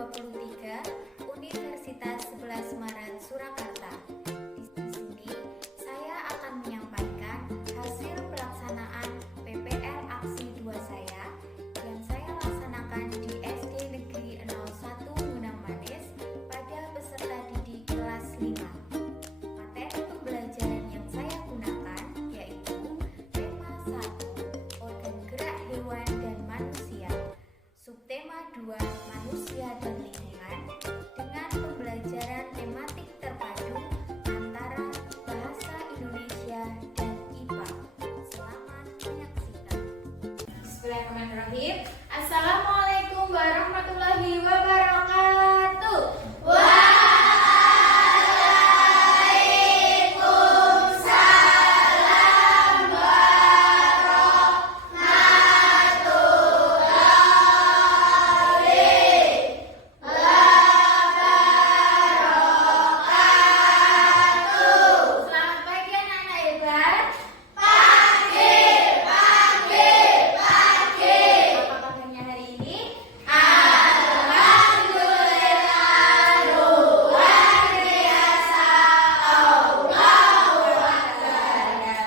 2023 Universitas 11 Maret Surakarta. Di sini saya akan menyampaikan hasil pelaksanaan PPL Aksi 2 saya yang saya laksanakan di SD Negeri 01 Gunung Manis pada peserta didik kelas 5. Materi pembelajaran yang saya gunakan yaitu tema 1, organ gerak hewan dan manusia, subtema 2, manusia dan lingkungan, dengan pembelajaran tematik terpadu antara bahasa Indonesia dan IPA. Selamat menyaksikan. Bismillahirrahmanirrahim. Assalamualaikum warahmatullahi wabarakatuh. Selamat pagi anak-anak hebat. Apa kabarnya hari ini?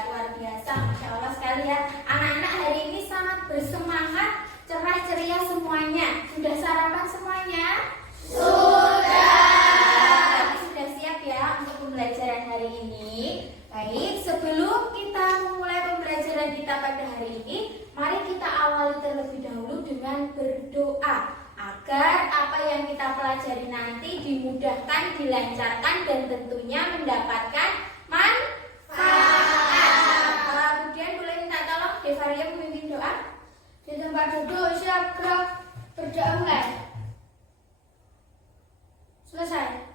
Luar biasa, Masya Allah sekali ya. Anak-anak hari ini sangat bersemangat, cerah ceria semuanya. Sudah sarapan semuanya? Berarti sudah siap ya untuk pembelajaran hari ini. Baik, sebelum kita memulai pembelajaran kita pada hari ini, mari kita awali terlebih dahulu dengan berdoa agar apa yang kita pelajari nanti dimudahkan, dilancarkan, dan tentunya mendapatkan manfaat. Kemudian boleh minta tolong Devaria memimpin doa. Di tempat duduk siap gerak, berdoa mulai. Selesai.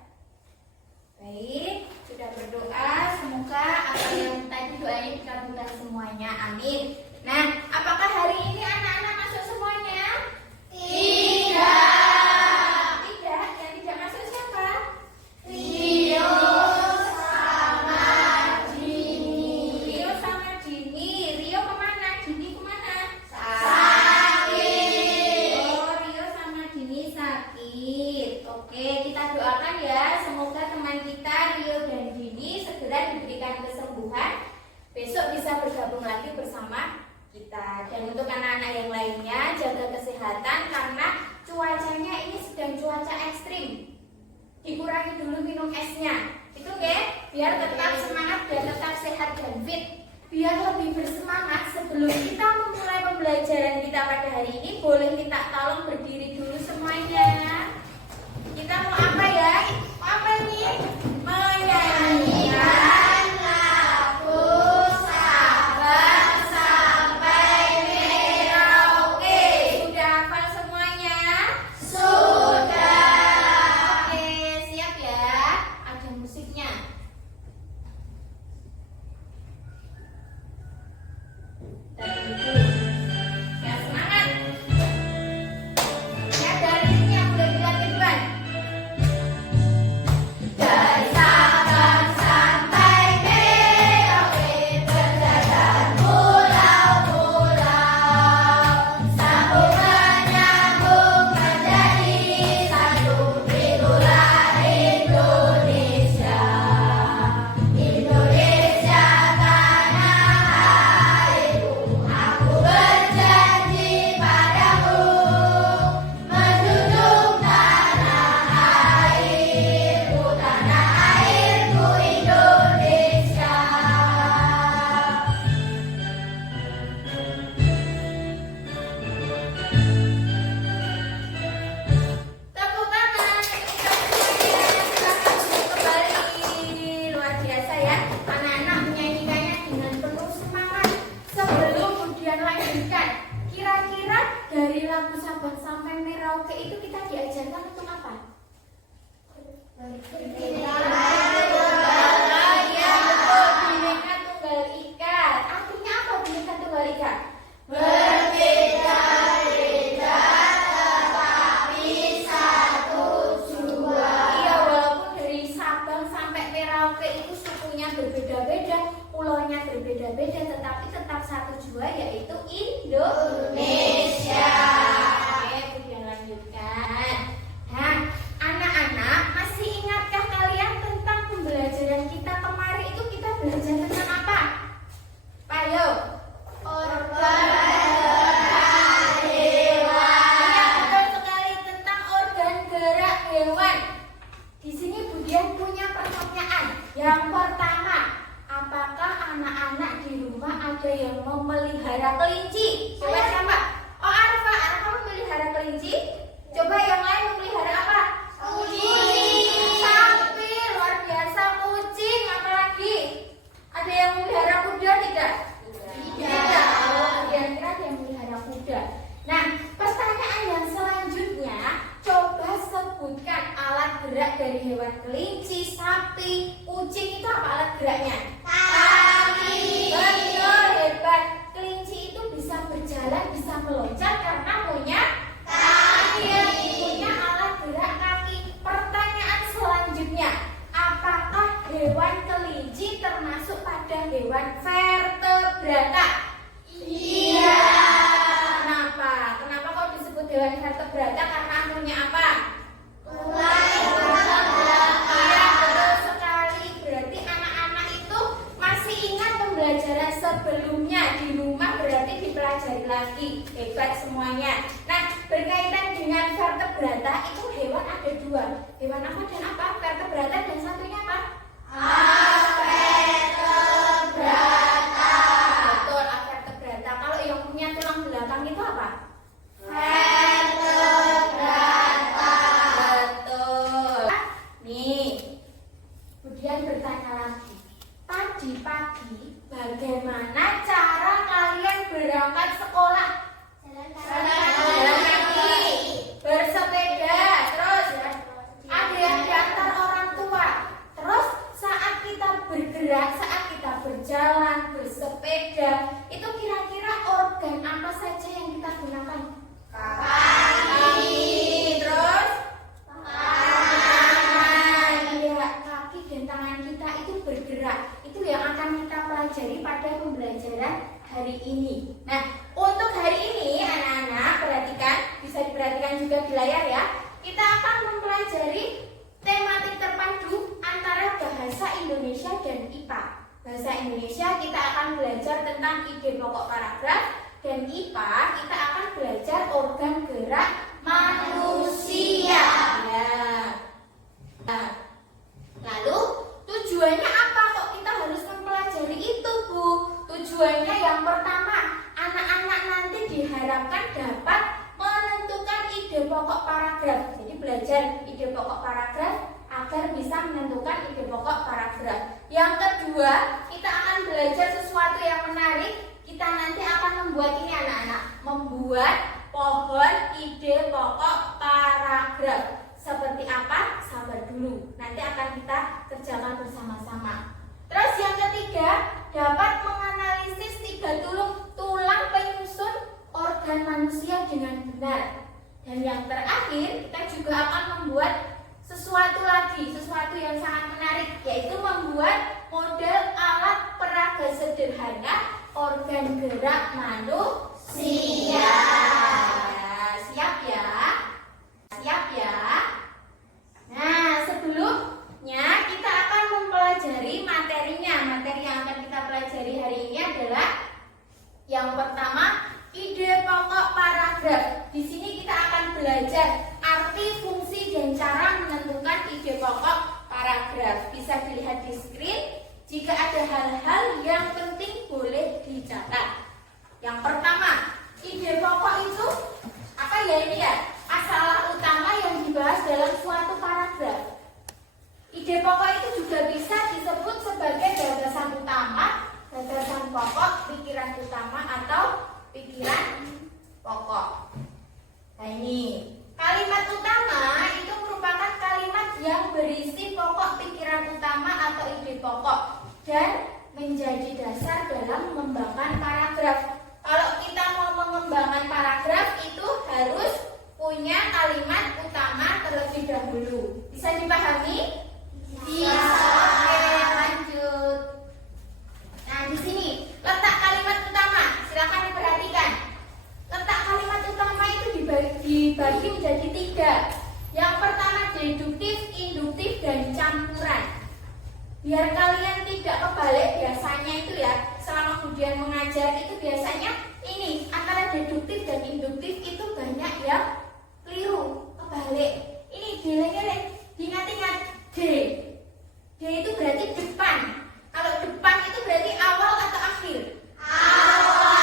Baik, sudah berdoa, semoga apa yang tadi doanya dikabulkan semuanya. Amin. Nah, apakah hari ini anak-anak masuk semuanya? Tidak. Tidak, yang tidak masuk siapa? Rio sama Dini. Rio kemana? Dini kemana? Sakit. Oh, Rio sama Dini sakit. Oke, kita doakan ya, semoga teman kita Rio dan Dini segera diberikan kesembuhan, besok bisa bergabung lagi bersama kita. Dan untuk anak-anak yang lainnya, jaga kesehatan karena cuacanya ini sedang cuaca ekstrim. Dikurangi dulu minum esnya, itu biar tetap semangat dan tetap sehat dan fit. Biar lebih bersemangat, sebelum kita memulai pembelajaran kita pada hari ini, boleh minta tolong berdiri dulu semuanya. Kita mau apa ya? Mau apa nih? Menyanyikan lagu Sabar Sampai Merauke. Sudah hafal semuanya? Sudah. Oke, siap ya? Ada musiknya. Ya, semangat. Ya, dari ini yang udah bilang duluan. Dari Sabang sampai Merauke, berjalan pulau-pulau, sambung menyambung menjadi satu. Itulah Indonesia, Indonesia tanah airku. Aku berjanji padamu, menjunjung tanah airku Indonesia. Tepuk tangan untuk kita semuanya. Silakan duduk kembali. Luar biasa ya, anak-anak menyanyikannya dengan penuh semangat. Sebelum kemudian lanjutkan, kira-kira dari lagu Sabang sampai Merauke itu kita diajarkan untuk apa? Bineka Tunggal Ika. Artinya apa Bineka Tunggal Ika? Berbeda-beda tetapi satu jua. Iya, walaupun dari Sabang sampai Merauke itu sukunya berbeda-beda, pulaunya berbeda-beda, tetapi tetap satu jua, yaitu Indonesia. Oke, kemudian lanjutkan. Nah, gerak hewan. Di sini Budian punya pertanyaan. Yang pertama, apakah anak-anak di rumah ada yang memelihara kelinci? Coba siapa? Oh, Arfa, Arfa memelihara kelinci. Coba yang lain memelihara apa? Kucing, sapi, luar biasa, kucing, apa lagi? Ada yang memelihara kuda tidak? Tidak. Oh, kira-kira ada yang memelihara kuda. Nah, pertanyaan yang selanjutnya, coba sebutkan alat gerak dari hewan kelinci, sapi, kucing. Itu apa alat geraknya? Kaki. Betul, hebat. Kelinci itu bisa berjalan, bisa meloncat karena punya kaki. Punya alat gerak kaki. Pertanyaan selanjutnya, apakah hewan kelinci termasuk pada hewan vertebrata? Iya. Kenapa? Kenapa kok disebut hewan vertebrata? Karena punya apa? Iya, betul sekali. Berarti anak-anak itu masih ingat pembelajaran sebelumnya di rumah, berarti dipelajari lagi. Hebat semuanya. Nah, berkaitan dengan vertebrata itu hewan ada dua. Hewan apa dan apa? Vertebrata dan satunya apa? Avertebrata. Betul, avertebrata. Kalau yang punya tulang belakang itu apa? Vertebrata. Betul. Nih, kemudian bertanya lagi. Tadi pagi, bagaimana cara kalian berangkat sekolah? Jalan kaki, bersepeda, terus ada yang diantar orang tua. Terus saat kita bergerak, saat kita berjalan, bersepeda, itu kira-kira organ apa saja yang kita gunakan? Kaki, terus tangan. Ya, kaki dan tangan kita itu bergerak. Itu yang akan kita pelajari pada pembelajaran hari ini. Nah, untuk hari ini anak-anak perhatikan, bisa diperhatikan juga di layar ya. Kita akan mempelajari tematik terpadu antara bahasa Indonesia dan IPA. Bahasa Indonesia kita akan belajar tentang ide pokok paragraf, dan IPA kita akan belajar organ gerak manusia. Ya. Nah, lalu tujuannya apa kok kita harus mempelajari itu, Bu? Tujuannya yang pertama, anak-anak nanti diharapkan dapat menentukan ide pokok paragraf. Jadi belajar ide pokok paragraf agar bisa menentukan ide pokok paragraf. Yang kedua, kita akan belajar sesuatu yang menarik. Kita nanti akan membuat ini anak-anak, membuat pohon ide pokok paragraf. Seperti apa? Sabar dulu. Nanti akan kita kerjakan bersama-sama. Terus yang ketiga, dapat menganalisis 3 tulang penyusun organ manusia dengan benar. Dan yang terakhir, kita juga akan membuat sesuatu lagi, sesuatu yang sangat menarik, yaitu membuat model alat peraga sederhana organ gerak manusia. Siap ya? Siap ya? Nah, sebelumnya kita akan mempelajari materinya. Materi yang akan kita pelajari hari ini adalah yang pertama, ide pokok paragraf. Di sini kita akan belajar arti, fungsi, dan cara menentukan ide pokok paragraf. Bisa dilihat di screen. Jika ada hal-hal yang penting boleh dicatat. Yang pertama, ide pokok itu apa ya ini ya? Masalah utama yang dibahas dalam suatu paragraf. Ide pokok itu juga bisa disebut sebagai gagasan utama, gagasan pokok, pikiran utama, atau pikiran pokok. Nah ini, kalimat utama itu merupakan kalimat yang berisi pokok pikiran utama atau ide pokok dan menjadi dasar dalam mengembangkan paragraf. Kalau kita mau mengembangkan paragraf itu harus punya kalimat utama terlebih dahulu. Bisa dipahami? Bisa. Oke, lanjut. Nah, di sini letak kalimat utama. Silakan diperhatikan. Letak kalimat utama itu dibagi menjadi 3. Yang pertama deduktif, induktif, dan campuran. Biar kalian tidak kebalik, biasanya itu ya, selama kemudian mengajar itu biasanya ini antara deduktif dan induktif itu banyak yang keliru, kebalik. Ini Geleng-geleng. Diingat-ingat. D. D itu berarti depan. Kalau depan itu berarti awal atau akhir? Awal.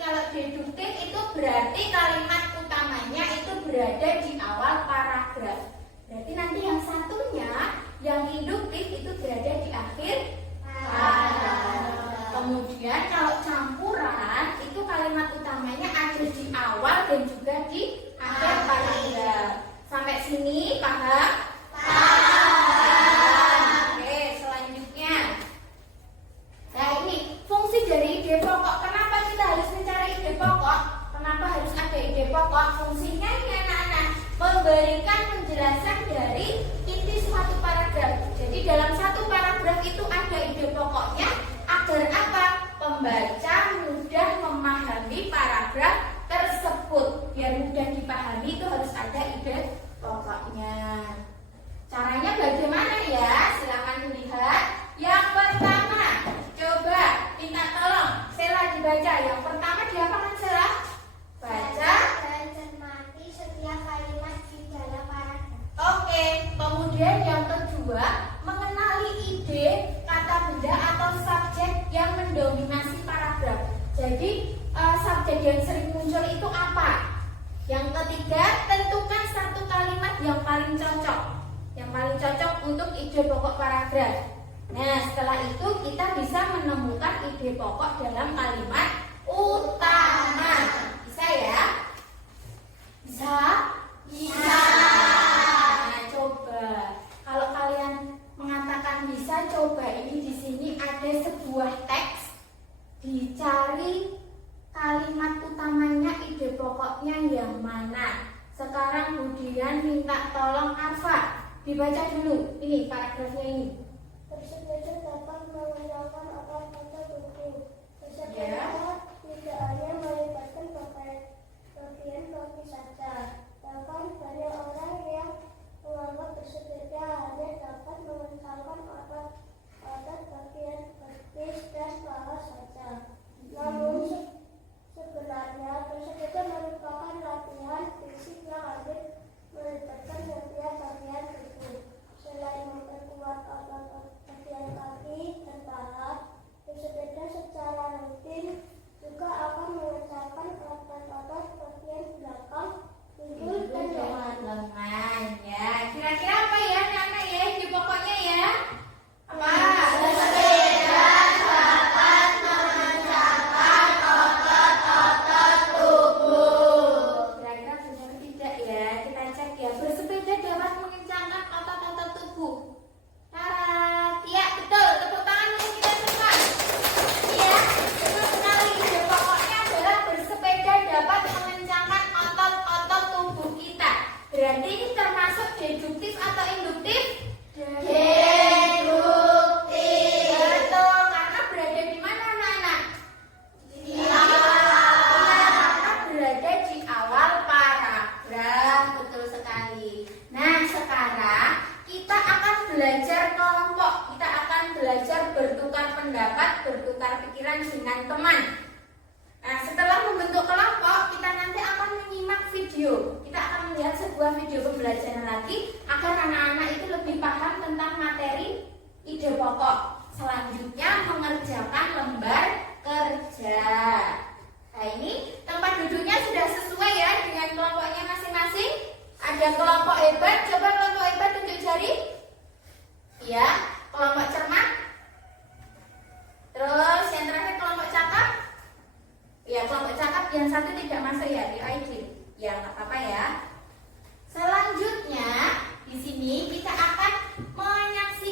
Kalau deduktif itu berarti kalimat utamanya itu berada di awal paragraf. Berarti nanti yang satunya, yang induktif itu berada di akhir paragraf. Kemudian kalau campuran itu kalimat utamanya ada di awal dan juga di akhir paragraf. Sampai sini paham? Paham. Oke, selanjutnya. Nah, ini fungsi dari ide pokok. Kenapa kita harus mencari ide pokok? Kenapa harus ada ide pokok? Fungsinya ini anak-anak memberikan penjelasan dari inti suatu paragraf. Jadi dalam satu paragraf itu ada ide pokoknya agar apa? Pembaca mudah memahami paragraf tersebut. Biar mudah dipahami itu harus ada ide pokoknya. Caranya bagaimana ya? Silakan dilihat. Yang pertama, coba minta tolong Sela dibaca. Yang pertama diapakan Sela? Baca dan cermati setiap kalimat di dalam paragraf. Oke, kemudian yang kedua, mengenali ide, kata benda atau subjek yang mendominasi paragraf. Jadi, subjek yang sering muncul itu apa? Yang ketiga, tentukan satu kalimat yang paling cocok. Yang paling cocok untuk ide pokok paragraf. Nah, setelah itu kita bisa menemukan ide pokok dalam kalimat utama. Bisa ya? Bisa? Bisa. Nah, coba. Kalau kalian mengatakan bisa, coba ini di sini ada sebuah teks. Dicari kalimat utamanya, ide pokoknya yang mana. Sekarang kemudian minta tolong Arfa dibaca dulu. Ini paragrafnya ini. Bersepeda dapat mengenalkan apa-apa buku. Bersepeda tidak hanya melibatkan bagian kaki saja. Bahkan banyak orang yang menganggap bersepeda hanya dapat mengenalkan otot bagian betis dan paha saja. Namun sebenarnya bersepeda merupakan latihan fisik yang hampir melibatkan setiap bagian tubuh. Selain memperkuat otot bagian kaki dan paha, bersepeda secara rutin juga akan mengerjakan otot-otot bagian belakang, pinggul dan lengan. Ya, kira-kira apa ya anak-anak ya ide pokoknya ya? Apa? Bersepeda dapat mengerjakan otot-otot tubuh. Kira-kira benar tidak ya? Kita cek ya. Bersepeda dapat mengencangkan otot-otot tubuh. Syarat. Ya, betul. Tepuk tangan untuk kita semua. Iya, betul sekali. Ide pokoknya adalah bersepeda dapat mengencangkan otot-otot tubuh kita. Berarti ini termasuk deduktif atau induktif? Deduktif. Betul, karena berada di mana anak-anak? Di awal. Karena berada di awal paragraf. Betul sekali. Nah, sekarang kita akan belajar kelompok. Kita akan belajar bertukar pendapat, bertukar pikiran dengan teman. Nah, setelah membentuk kelompok, kita nanti akan menyimak video. Kita akan melihat sebuah video pembelajaran lagi agar anak-anak itu lebih paham tentang materi ide pokok. Selanjutnya mengerjakan lembar kerja. Nah, ini tempat duduknya sudah sesuai ya dengan kelompoknya masing-masing. Ada kelompok hebat, coba kelompok hebat tunjuk jari. Ya, kelompok cermat. Terus yang terakhir kelompok cakap. Ya, kelompok cakap yang satu tidak masuk ya di ID. Ya, nggak apa-apa ya. Selanjutnya di sini kita akan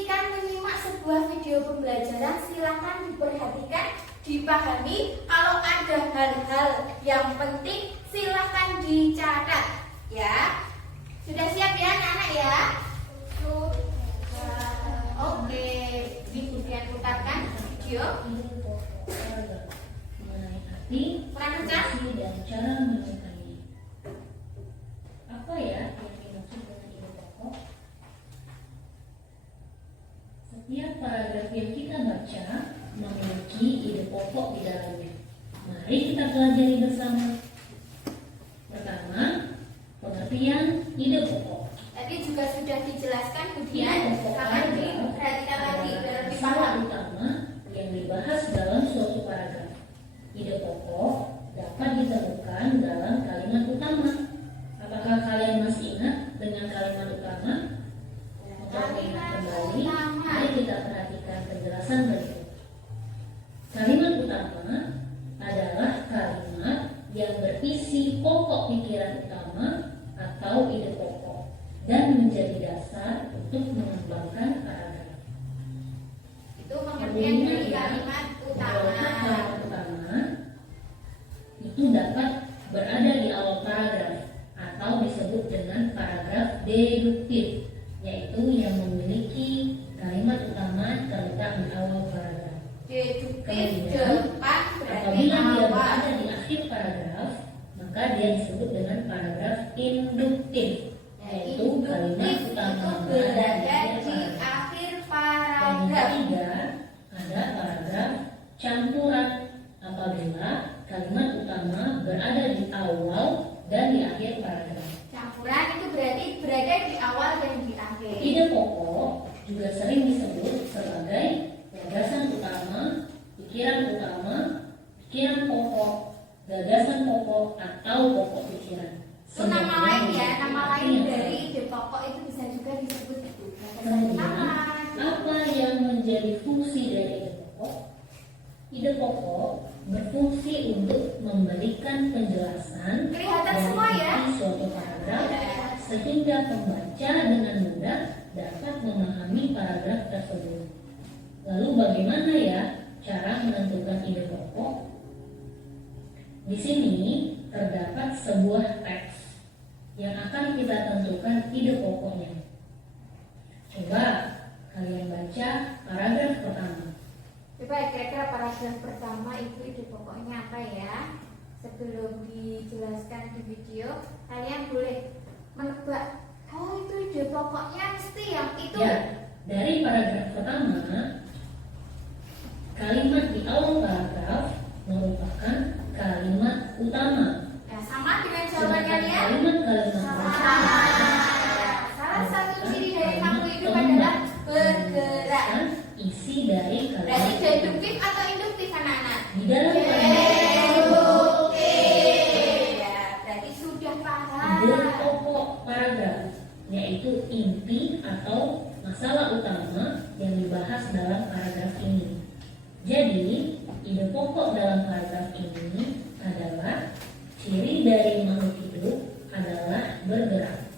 menyimak sebuah video pembelajaran. Silakan diperhatikan, dipahami. Kalau ada hal-hal yang penting, silakan dicatat. Ya, sudah siap ya anak-anak ya? Oke, ini kemudian putarkan video. Kurang kencang? Dan cara menemukannya. Apa ya yang dimaksud dengan ide pokok? Setiap paragraf yang kita baca memiliki ide pokok di dalamnya. Mari kita pelajari bersama. Pertama, pengertian ide pokok. Tadi juga sudah dijelaskan Ide Budian, pokok akan paragraf diperhatikan lagi biar lebih masalah paham. utama yang dibahas dalam suatu paragraf. Ide pokok dapat ditemukan dalam kalimat utama. Apakah kalian masih ingat dengan kalimat utama? Untuk mengingat kembali, mari kita perhatikan penjelasan berikut. Kalimat utama adalah kalimat yang berisi pokok pikiran utama atau ide pokok dan menjadi dasar untuk mengembangkan paragraf. Itu pengertian dari kalimat Beberapa utama. kalimat utama itu dapat berada di awal paragraf atau disebut dengan paragraf deduktif, yaitu yang memiliki kalimat utama terletak di awal paragraf. Deduktif Kemudian, depan berarti apabila dia awal. berada di akhir paragraf, maka dia disebut dengan paragraf induktif, yaitu kalimat Induktif utama itu berada di paragraf. akhir Dan yang paragraf. ketiga ada paragraf campuran, apabila kalimat utama berada di awal dan di akhir paragraf. Campuran itu berarti berada di awal dan di akhir. Ide pokok juga sering disebut sebagai gagasan utama, pikiran pokok, gagasan pokok atau pokok pikiran. Itu nama lain ya, nama lain Artinya dari ide pokok itu bisa juga disebut itu. Kemudian, Utama. apa yang menjadi fungsi dari ide pokok? Ide pokok berfungsi untuk memberikan penjelasan Kelihatan dari semua ya? isi suatu paragraf sehingga pembaca dengan mudah dapat memahami paragraf tersebut. Lalu bagaimana ya cara menentukan ide pokok? Di sini terdapat sebuah teks yang akan kita tentukan ide pokoknya. Coba kalian baca paragraf pertama. Coba kira-kira paragraf pertama itu ide pokoknya apa ya? Sebelum dijelaskan di video, kalian boleh menebak. Oh, itu ide pokoknya mesti yang itu. Ya, dari paragraf pertama, kalimat di awal paragraf merupakan kalimat utama. Nah, sama dengan jawaban kalian. Kalimat-kalimat Salah satu ciri dari makhluk hidup adalah bergerak. isi dari Berarti kalimat deduktif atau induktif anak-anak? di dalam Ya, berarti sudah paham. ide pokok paragraf, yaitu inti atau masalah utama yang dibahas dalam paragraf ini. Jadi, ide pokok dalam paragraf ini adalah ciri dari makhluk hidup adalah bergerak.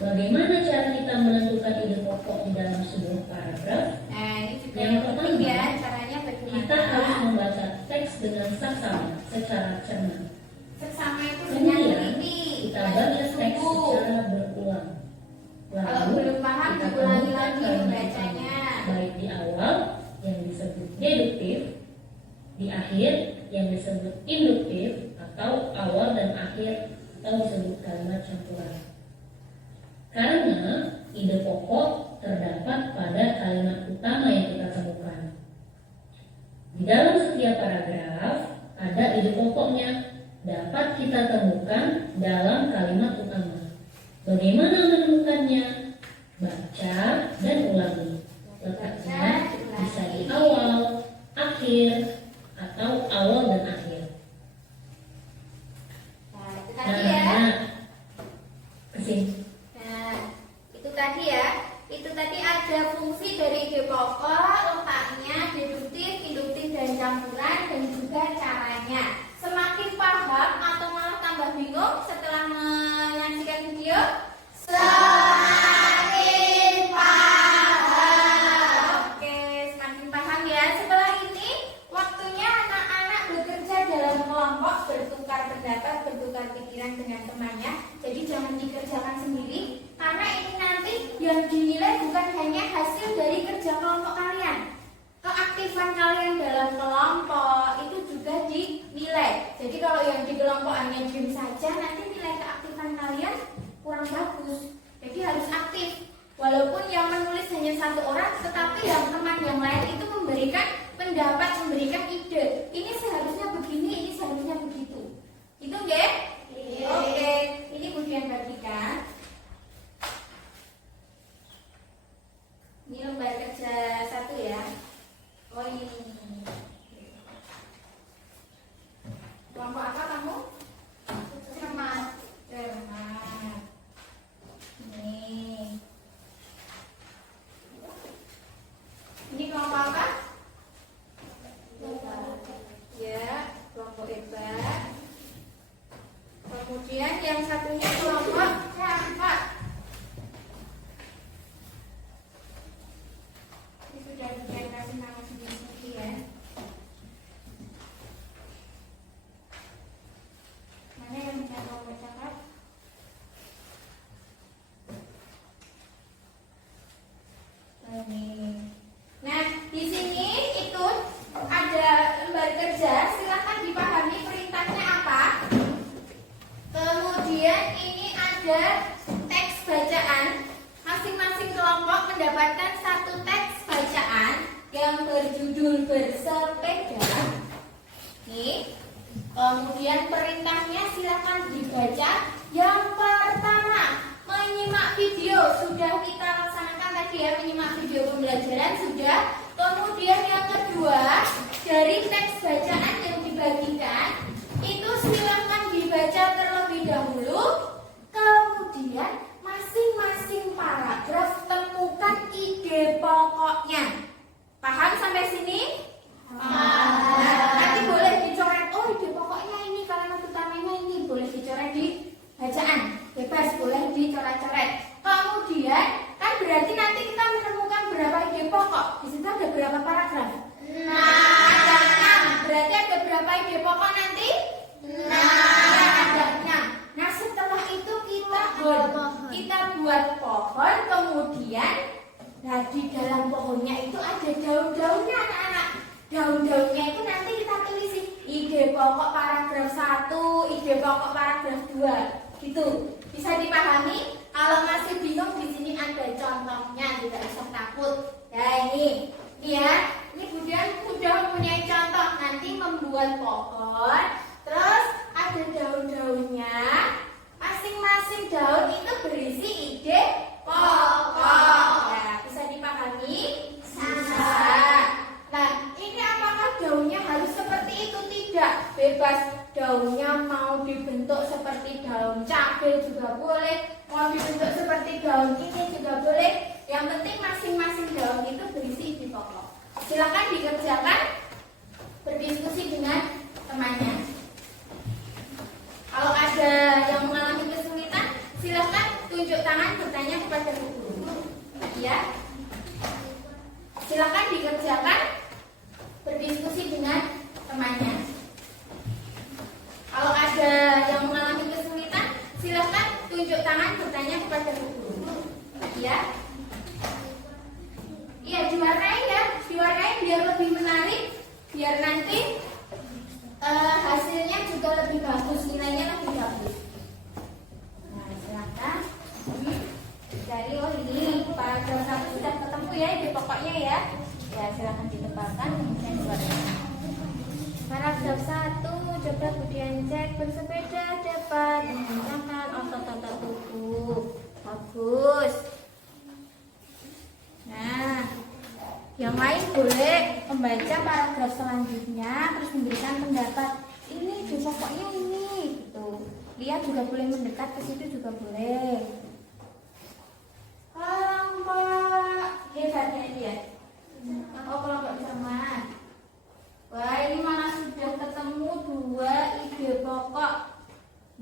Bagaimana cara kita menentukan ide pokok di dalam sebuah paragraf? Nah, ini juga Yang yang penting pertama, ya, caranya bagaimana? Kita harus membaca teks dengan saksama secara cermat. Seksama itu dengan Kemudian, teliti, kita dengan baca teks sungguh. secara berulang. Kalau belum paham, kita diulangi temukan lagi kalimat membacanya. baik di awal yang disebut deduktif, di akhir yang disebut induktif, atau awal dan akhir atau disebut kalimat campuran. Karena ide pokok terdapat pada kalimat utama yang kita temukan. Di dalam setiap paragraf ada ide pokoknya, dapat kita temukan dalam kalimat utama. Bagaimana menemukannya? Baca dan ulangi. Letaknya bisa di awal, akhir, atau awal dan akhir. Nah, itu tadi ya. Nah, kesini. Nah, itu tadi ya. Itu tadi ada fungsi dari ide pokok, letaknya, deduktif, induktif, dan campuran, dan juga caranya. Semakin paham atau malah tambah bingung setelah menyaksikan video? Semakin paham. Oke, semakin paham ya. Setelah ini, waktunya anak-anak bekerja dalam kelompok, bertukar pendapat, bertukar pikiran dengan temannya. Jadi jangan dikerjakan sendiri, karena ini nanti yang dinilai bukan hanya hasil dari kerja kelompok kalian. Keaktifan kalian dalam kelompok itu juga dinilai. Jadi kalau yang di kelompok hanya diam saja, nanti nilai keaktifan kalian kurang bagus. Jadi harus aktif. Walaupun yang menulis hanya satu orang, tetapi yang teman yang lain itu memberikan pendapat, memberikan ide. Ini seharusnya begini, ini seharusnya begitu. Itu nggih? Oke. Ini ada teks bacaan. Masing-masing kelompok mendapatkan satu teks bacaan yang berjudul bersepeda. Nih, kemudian perintahnya silakan dibaca. Yang pertama, menyimak video. Sudah kita laksanakan tadi ya, menyimak video pembelajaran sudah. Kemudian yang kedua, dari teks bacaan yang dibagikan itu silakan dibaca terlebih dahulu. Kemudian masing-masing paragraf temukan ide pokoknya. Paham sampai sini? Nah, nanti boleh dicoret. Oh, ide pokoknya ini, kalimat utamanya ini, boleh dicoret di bacaan. Bebas, boleh dicoret-coret. Kemudian kan berarti nanti kita menemukan berapa ide pokok. Di situ ada berapa paragraf? Ada 6. Berarti ada berapa ide pokok nanti? 6. Ada 6. Nah, setelah itu kita buat pohon, kemudian nah di dalam pohonnya itu ada daun-daunnya anak-anak. Daun-daunnya itu nanti kita tulis ide pokok paragraf 1, ide pokok paragraf 2. Gitu. Bisa dipahami? Kalau masih bingung di sini ada contohnya, tidak usah takut. Nah ini ya, ini Budian sudah mempunyai contoh. Nanti membuat pohon, terus ada daun-daunnya. Masing-masing daun itu berisi ide pokok. Ya, bisa dipahami? Bisa. Nah, ini apakah daunnya harus seperti itu? Tidak, bebas. Daunnya mau dibentuk seperti daun cabai juga boleh, mau dibentuk seperti daun ini juga boleh. Yang penting masing-masing daun itu berisi ide pokok. Silakan dikerjakan, berdiskusi dengan temannya. Kalau ada yang mengalami kesulitan, silakan tunjuk tangan bertanya kepada guru. Ya, silakan dikerjakan, berdiskusi dengan temannya. Kalau ada yang mengalami kesulitan, silakan tunjuk tangan bertanya kepada guru. Ya, iya diwarnai ya, diwarnai biar lebih menarik, biar nanti hasilnya juga lebih bagus, nilainya lebih bagus. Nah, silakan cari. Oh ini paragraf 1 sudah ketemu ya, ide pokoknya ya. Ya, silakan ditempatkan kemudian diwarnai. Paragraf 1, coba Budian cek, bersepeda dapat menggunakan otot tata tubuh. Bagus. Nah, yang lain boleh membaca paragraf selanjutnya terus memberikan pendapat. Ini ide pokoknya ini, gitu. Lihat juga boleh, mendekat ke situ juga boleh. Kelompok hebatnya dia. Oh, kelompok cermat. Wah, ini malah sudah ketemu 2 ide pokok.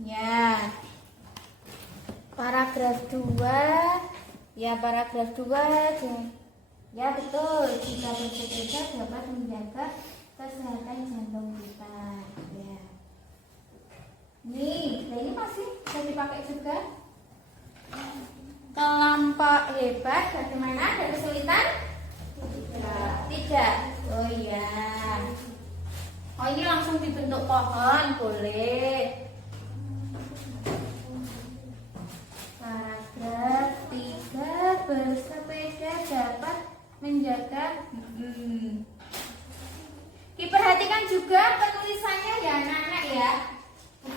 Ya. Paragraf 2. Ya, paragraf 2. Ya, betul. Jika bersepeda dapat menjaga kesehatan jantung kita. Ya. Nih, ini masih bisa dipakai juga. Kelompok hebat bagaimana? Ada kesulitan? Tidak. Oh iya. Oh, ini langsung dibentuk pohon, boleh. Paragraf 3, bersepeda dapat menjaga. Diperhatikan juga penulisannya ya anak-anak ya.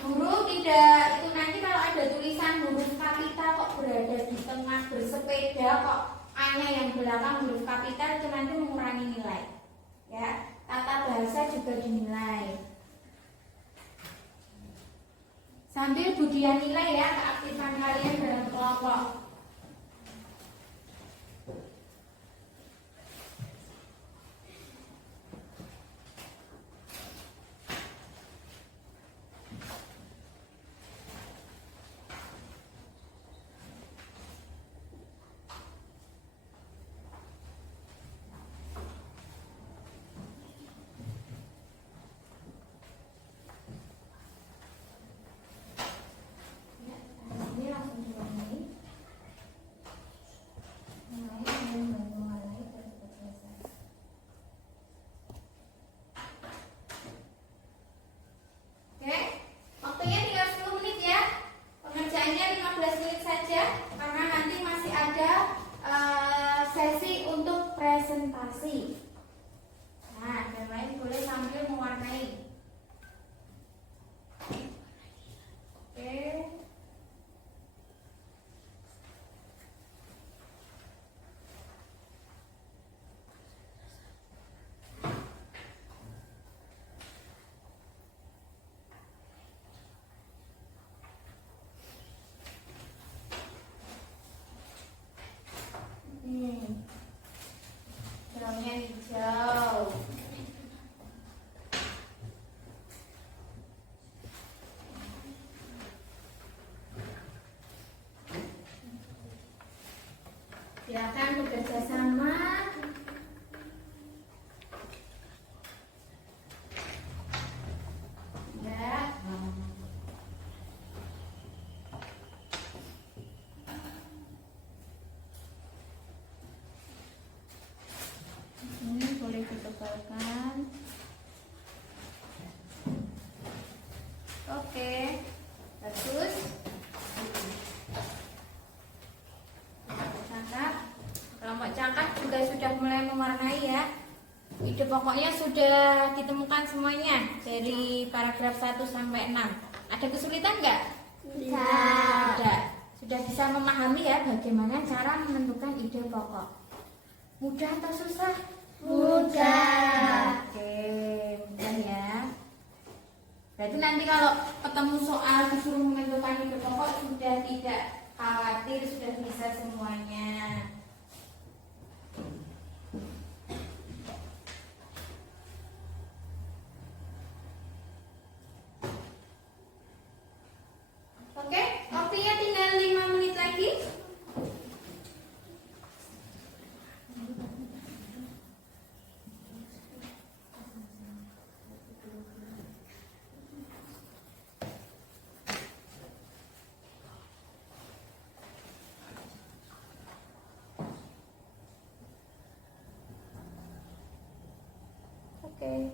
Guru tidak, itu nanti kalau ada tulisan huruf kapital kok berada di tengah, bersepeda kok A-nya yang belakang huruf kapital, itu nanti mengurangi nilai. Ya, tata bahasa juga dinilai. Sambil Budian nilai ya keaktifan kalian dalam kelompok. Ini langsung diwarnai. 15 menit saja karena nanti masih ada sesi untuk presentasi. Nah, yang lain boleh sambil mewarnai. Oke. Dalamnya hijau. Silakan bekerja sama. Ya. Ini boleh ditebalkan. Oke, bagus. Cakap. Kelompok cakap juga sudah mulai mewarnai ya. Ide pokoknya sudah ditemukan semuanya dari paragraf 1 sampai 6. Ada kesulitan nggak? Tidak. Sudah bisa memahami ya bagaimana cara menentukan ide pokok. Mudah atau susah? Mudah. Oke, mudah ya. Berarti nanti kalau ketemu soal disuruh menentukan ide pokok sudah tidak khawatir, sudah bisa semuanya. Oke, waktunya tinggal 5 menit lagi. Oke.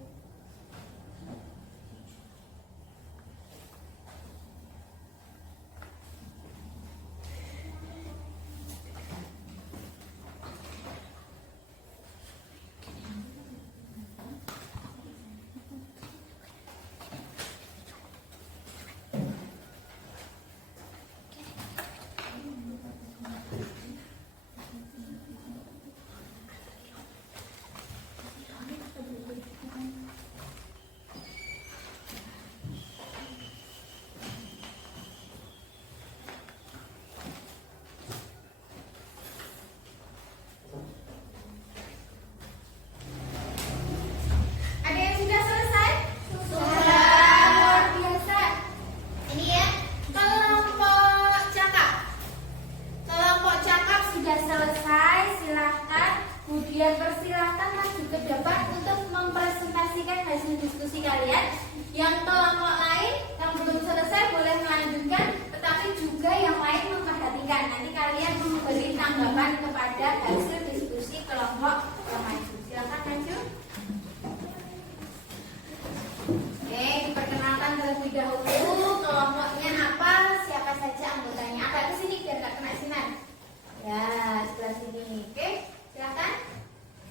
Ada yang sudah selesai? Luar biasa. Ini ya, kelompok cakap. Kelompok cakap sudah selesai, silahkan. Kemudian persilahkan maju ke depan untuk mempresentasikan hasil diskusi kalian. Yang kelompok lain yang belum selesai boleh melanjutkan, tetapi juga yang lain memperhatikan. Nanti kalian memberi tanggapan kepada hasil diskusi kelompok yang maju. Silahkan maju. Oke, diperkenalkan terlebih dahulu kelompoknya apa, siapa saja anggotanya. Agak ke sini biar nggak kena sinar. Ya, sebelah sini. Oke, silakan.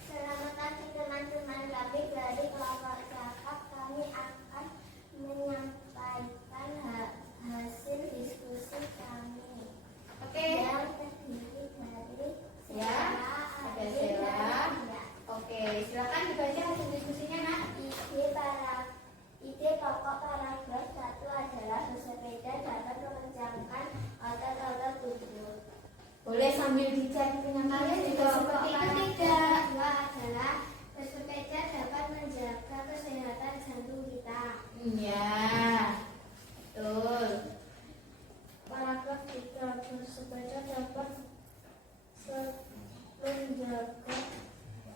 Selamat pagi teman-teman, kami dari kelompok cakap. Kami akan menyampaikan hasil diskusi kami. Oke. Yang terdiri dari Ya, ada Sela. Oke, silakan dibaca hasil diskusinya, Nak. Ide pokok paragraf 1 adalah bersepeda dapat mengencangkan otot-otot tubuh. Boleh sambil dicek dengan kalian juga seperti itu tidak? Kedua adalah bersepeda dapat menjaga kesehatan jantung kita. Iya, betul. Paragraf 3, bersepeda dapat menjaga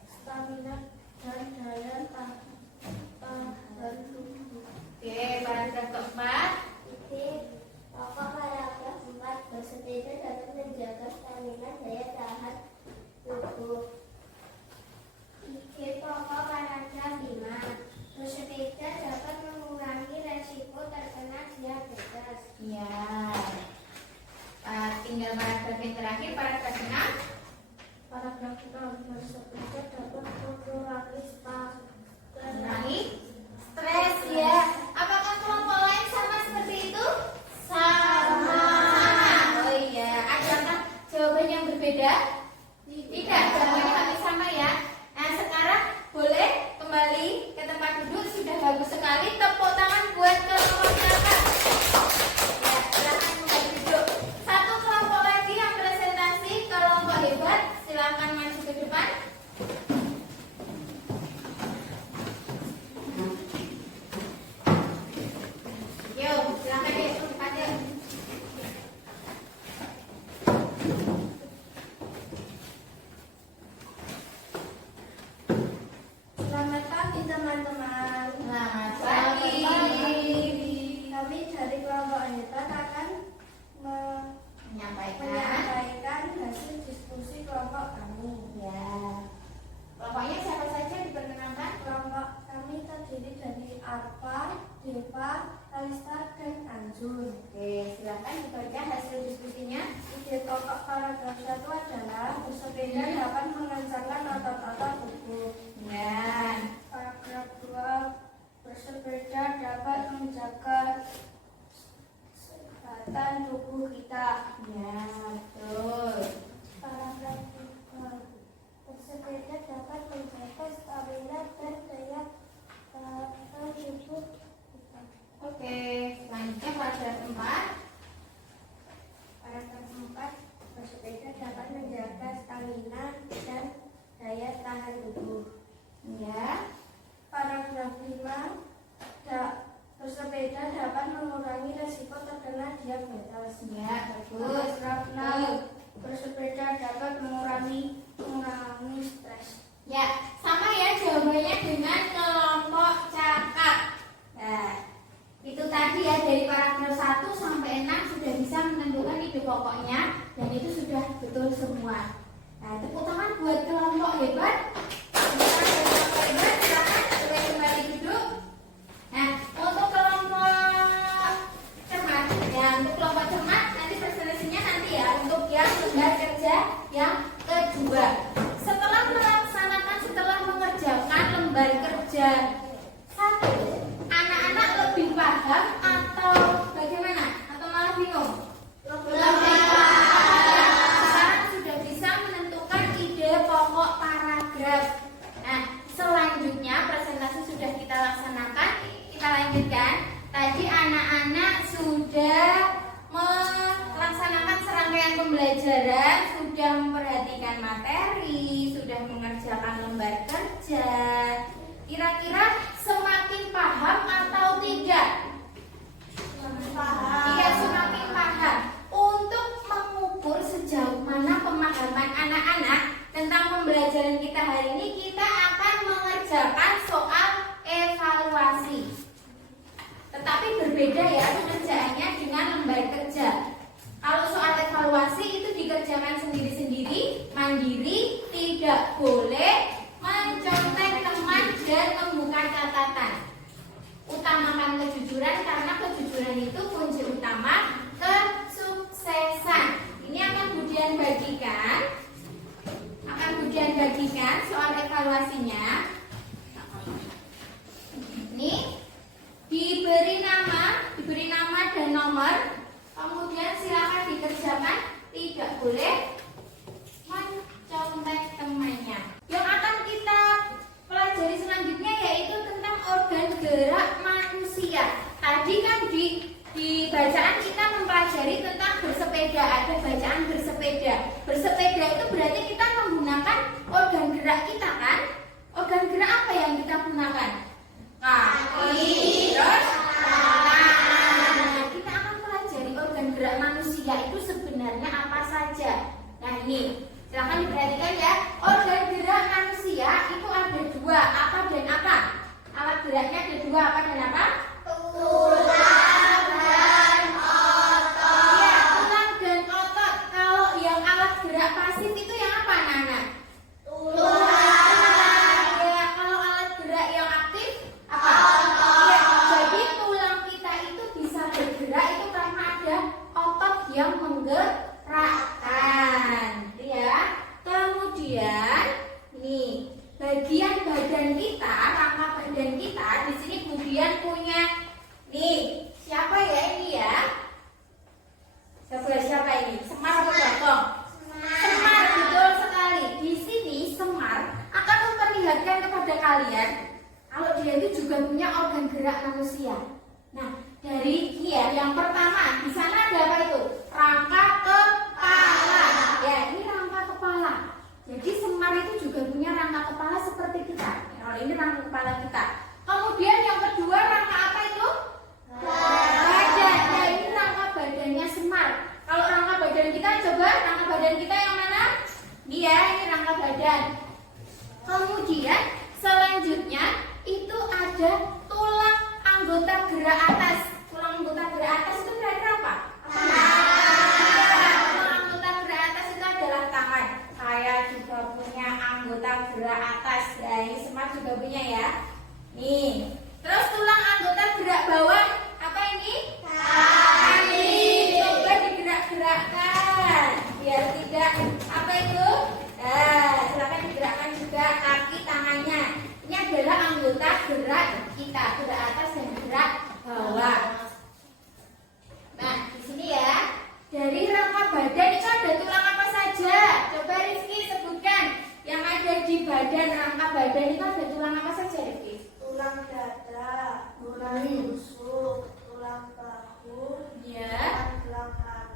stamina dan daya tahan tubuh. Oke, paragraf keempat. Ide pokok paragraf 4, bersepeda dapat menjaga stamina daya tahan tubuh. Ide pokok paragraf 5, bersepeda dapat mengurangi resiko terkena diabetes. Iya. tinggal paragraf yang terakhir, paragraf 6. Paragraf 6, bersepeda dapat mengurangi Stres ya. Apakah kelompok lain sama seperti itu? Sama. Oh iya. Adakah jawaban yang berbeda? Tidak. Jawabannya kami sama ya. Nah sekarang boleh kembali ke tempat duduk. Sudah bagus sekali. Tepuk tangan buat kelompok kakak. Ya, silakan kembali duduk. Satu kelompok lagi yang presentasi, kelompok hebat. Silakan maju ke depan. Yuk, silakan yuk, cepat yuk. Selamat pagi teman-teman. Selamat pagi. Kami dari kelompok hebat akan menyampaikan hasil diskusi kelompok kami. Ya. Kelompoknya siapa saja diperkenalkan? Kelompok kami terdiri dari Arfa, Deva, Kalista, dan Anjur. Oke, silakan dibaca hasil diskusinya. Ide pokok paragraf 1 adalah bersepeda dapat mengencangkan otot-otot tubuh. Ya. Paragraf 2, bersepeda dapat menjaga kesehatan tubuh kita. Ya, betul. Paragraf 3, bersepeda dapat menjaga stamina dan daya tahan tubuh kita. Oke, selanjutnya paragraf 4. Paragraf 4, bersepeda dapat menjaga stamina dan daya tahan tubuh. Ya. Paragraf 5, bersepeda dapat mengurangi resiko terkena diabetes. Ya, bagus. Paragraf 6, bersepeda dapat mengurangi stres. Ya, sama ya jawabannya dengan kelompok cakap. Nah, itu tadi ya dari paragraf 1 sampai 6 sudah bisa menentukan ide pokoknya dan itu sudah betul semua. Nah, tepuk tangan buat kelompok hebat. Kelompok hebat, silakan boleh kembali duduk. Nah, untuk kelompok cermat, ya untuk kelompok cermat nanti presentasinya nanti ya untuk yang lembar kerja yang kedua. Setelah mengerjakan lembar kerja 1, anak-anak lebih paham atau bagaimana? Atau malah bingung? Lebih paham. Sekarang sudah bisa menentukan ide pokok paragraf. Nah, selanjutnya presentasi sudah kita laksanakan. Kita lanjutkan. Tadi anak-anak sudah melaksanakan serangkaian pembelajaran, sudah memperhatikan materi, sudah mengerjakan lembar kerja. Kira-kira semakin paham atau tidak? Iya, semakin paham. Untuk mengukur sejauh mana pemahaman anak-anak tentang pembelajaran kita hari ini, kita akan mengerjakan soal evaluasi. Tetapi berbeda ya pengerjaannya dengan lembar kerja. Kalau soal evaluasi itu dikerjakan sendiri-sendiri, mandiri, tidak boleh mencontek teman dan membuka catatan. Utamakan kejujuran karena kejujuran itu kunci utama kesuksesan. Ini akan Budian bagikan soal evaluasinya. Ini diberi nama dan nomor. Kemudian silakan dikerjakan, tidak boleh mencontek temannya. Yang akan kita pelajari selanjutnya yaitu tentang organ gerak manusia. Tadi kan di bacaan kita mempelajari tentang bersepeda. Ada bacaan bersepeda. Bersepeda itu berarti kita menggunakan organ gerak kita kan? Organ gerak apa yang kita gunakan? Kaki, terus tangan. Kita akan pelajari organ gerak manusia itu sebenarnya apa saja. Nah ini, silahkan diperhatikan ya. Organ gerak manusia itu ada 2, apa dan apa? Alat geraknya ada 2, apa dan apa? Tulang dan otot. Ya, tulang dan otot. Kalau yang alat gerak pasif itu yang apa, Nana? Tulang. Ya, kalau alat gerak yang aktif apa? Ya, jadi tulang kita itu bisa bergerak itu karena ada otot yang menggerakkan. gerakan, ya. Kemudian nih bagian badan kita, rangka badan kita di sini kemudian punya nih siapa ya ini ya? Siapa ini? Semar atau Bagong? Semar, betul sekali. Di sini Semar akan memperlihatkan kepada kalian kalau dia itu juga punya organ gerak manusia. Nah, dari ini ya, yang pertama di sana ada apa itu? Rangka kepala. Ya, ini rangka kepala. Jadi Semar itu juga punya rangka kepala seperti kita. Kalau ini rangka kepala kita. Kemudian yang kedua rangka apa itu? Badan. Nah, ini rangka badannya Semar. Kalau rangka badan kita, coba rangka badan kita yang mana? Iya, ini rangka badan. Kemudian selanjutnya itu ada tulang anggota gerak atas. Tulang anggota gerak atas itu kira-kira apa? Tulang anggota gerak atas itu adalah tangan. Saya juga punya anggota gerak atas. Ya, ini Semar juga punya ya. Nih. Terus tulang anggota gerak bawah apa ini? Kaki. Coba digerak-gerakkan biar tidak apa itu? Silakan digerakkan juga kaki tangannya. Ini adalah anggota gerak kita, gerak atas dan gerak bawah. Nah, di sini ya. Dari rangka badan itu ada tulang apa saja? Coba Rizky sebutkan. Yang ada di badan rangka badan itu ada tulang apa saja, Rizky? Tulang dada, tulang rusuk, tulang bahu, Ya. tulang rahang,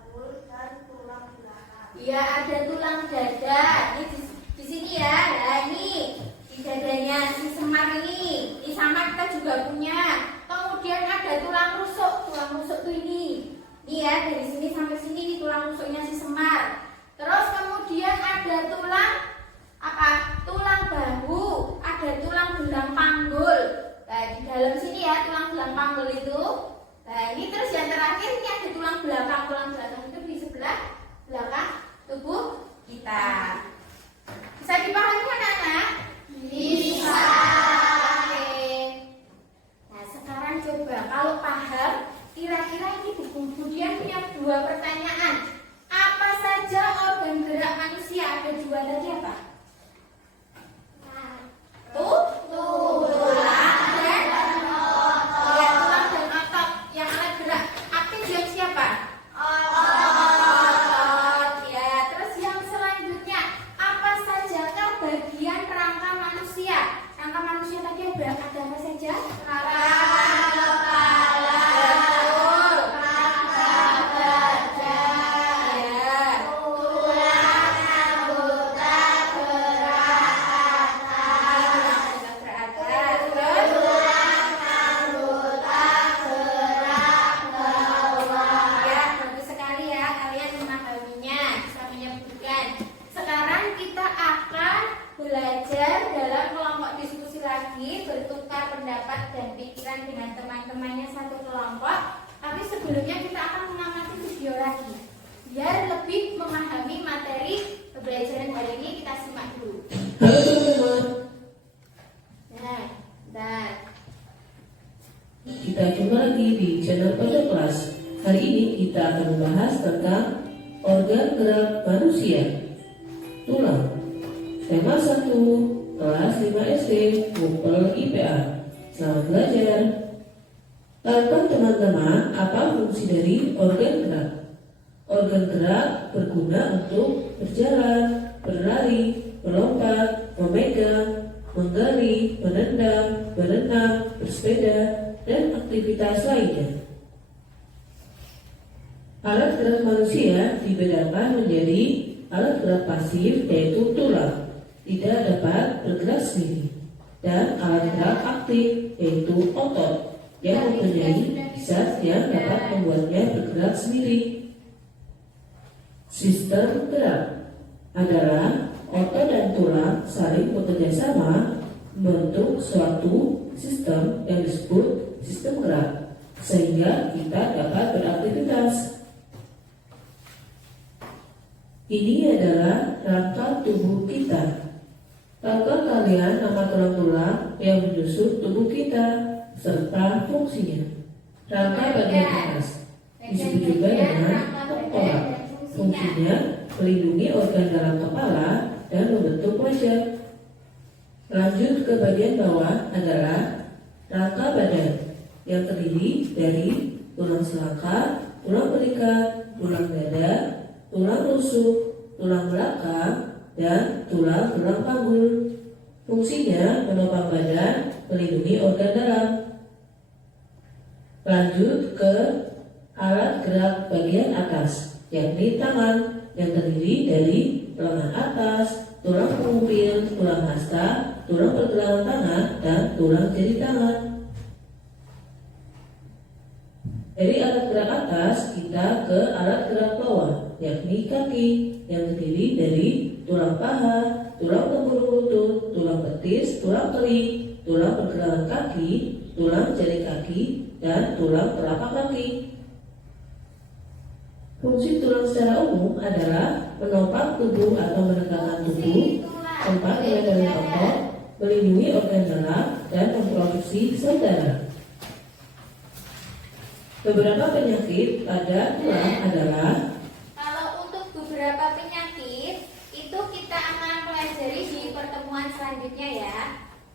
dan tulang belakang. Iya, ada tulang dada. Ini di sini ya. Nah, ini di dadanya si Semar ini. Ini sama kita juga punya. Kemudian ada tulang rusuk. Tulang rusuk tuh ini. Ini ya, dari sini sampai sini ini tulang rusuknya si Semar. Terus kemudian ada tulang apa? Tulang bahu. Ada tulang gelang panggul. Nah, di dalam sini ya tulang gelang panggul itu. Nah, ini terus yang terakhir ini ada tulang belakang. Tulang belakang itu di sebelah belakang tubuh kita. Bisa dipahami anak-anak? Bisa. Nah, sekarang coba kalau paham, kira-kira ini kemudian punya dua pertanyaan. Apa saja organ gerak manusia? Ada dua tadi apa? Tulang dan otot. Ya, tulang dan otot. Yang alat gerak aktif yang siapa? Otot. Ya, terus yang selanjutnya apa sajakah bagian rangka manusia? Rangka manusia tadi ada apa saja? Rangka kepala. Betul. Rangka badan. Ya. Tulang anggota gerak atas. Tulang anggota gerak bawah. Ya, bagus sekali ya kalian memahaminya, bisa menyebutkan. Sekarang kita akan belajar dalam kelompok diskusi lagi, bertukar pendapat dan pikiran dengan teman-temannya satu kelompok. Tapi sebelumnya kita akan mengamati video lagi biar lebih memahami materi pembelajaran hari ini. Kita simak dulu. Halo teman-teman, Nah, dan kita jumpa lagi di channel Pojok Kelas. Hari ini kita akan membahas tentang organ gerak manusia, tulang. Tema 1, kelas 5 SD, Mupel IPA. Selamat belajar. Tanpa teman-teman, apa fungsi dari organ gerak? Organ gerak berguna untuk berjalan, berlari, melompat, memegang, menggali, menendang, berenang, bersepeda, dan aktivitas lainnya. Alat gerak manusia dibedakan menjadi alat gerak pasif yaitu tulang, tidak dapat bergerak sendiri, dan alat gerak aktif yaitu otot yang mempunyai zat yang dapat membuatnya bergerak sendiri. Sistem gerak adalah otot dan tulang saling bekerja sama membentuk suatu sistem yang disebut sistem gerak, sehingga kita dapat beraktivitas. Ini adalah rangka tubuh kita. Tahukah kalian nama tulang-tulang yang menyusun tubuh kita serta fungsinya? Rangka bagian atas disebut juga dengan tengkorak. Fungsinya melindungi organ dalam kepala dan membentuk wajah. Lanjut ke bagian bawah adalah rangka badan yang terdiri dari tulang selangkah, tulang belikat, tulang dada, tulang rusuk, tulang belakang, dan tulang tulang panggul. Fungsinya menopang badan, melindungi organ dalam. Lanjut ke alat gerak bagian atas, yakni tangan yang terdiri dari lengan atas, tulang pengumpil, tulang hasta, tulang pergelangan tangan, dan tulang jari tangan. Dari alat gerak atas kita ke alat gerak bawah, yakni kaki yang terdiri dari tulang paha, tulang tempurung lutut, tulang betis, tulang keli, tulang pergelangan kaki, tulang jari kaki, dan tulang telapak kaki. Fungsi tulang secara umum adalah menopang tubuh atau menegakkan tubuh, tempat pengendalian otot, melindungi organ dalam, dan memproduksi sel darah. Beberapa penyakit pada tulang adalah Kalau untuk beberapa penyakit itu kita akan pelajari di pertemuan selanjutnya ya.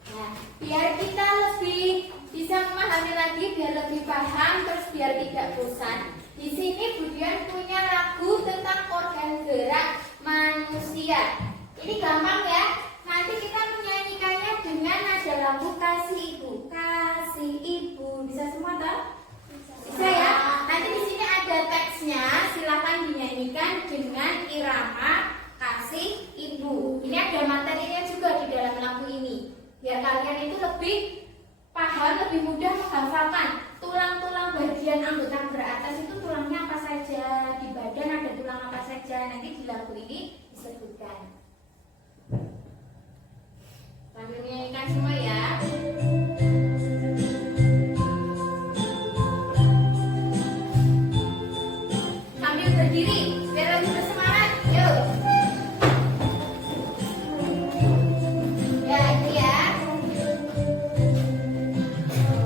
Nah, biar kita lebih bisa memahami lagi, biar lebih paham, terus biar tidak bosan. Di sini Budian punya lagu tentang organ gerak manusia. Ini gampang ya. Nanti kita menyanyikannya dengan nada lagu Kasih Ibu. Kasih Ibu. Bisa semua toh? Bisa ya. Nanti di sini ada teksnya. Silakan dinyanyikan dengan irama Kasih Ibu. Ini ada materinya juga di dalam lagu ini. Biar kalian itu lebih paham, lebih mudah menghafalkan tulang-tulang bagian anggota gerak atas itu tulangnya apa saja, di badan ada tulang apa saja, nanti di lagu ini disebutkan. Sambil menyanyikan semua ya. Sambil berdiri biar lebih bersemangat. Yuk. Ya, itu ya.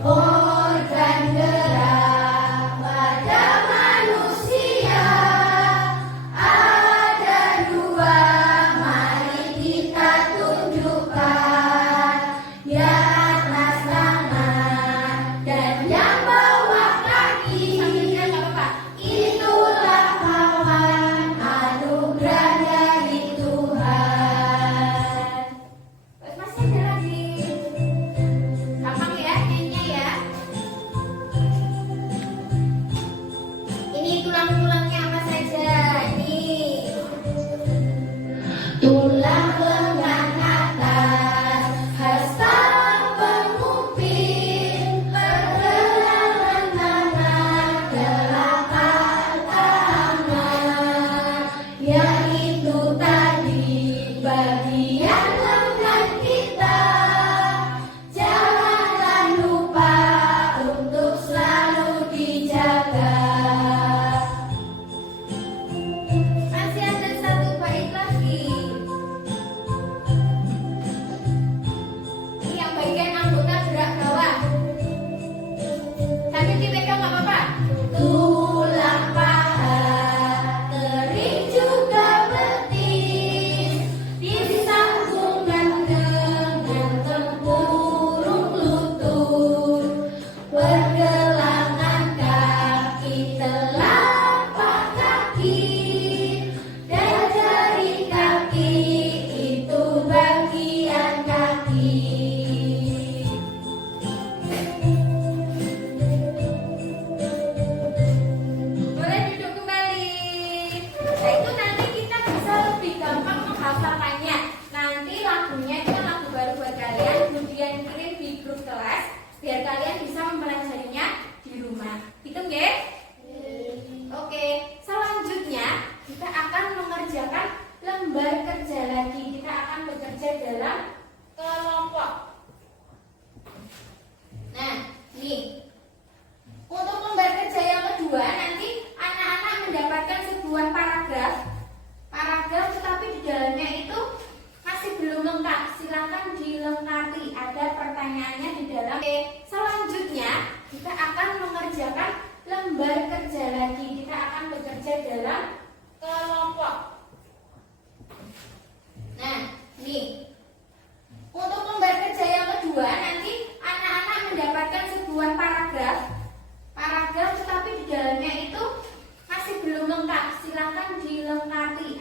Organ gerak pada manusia ada dua,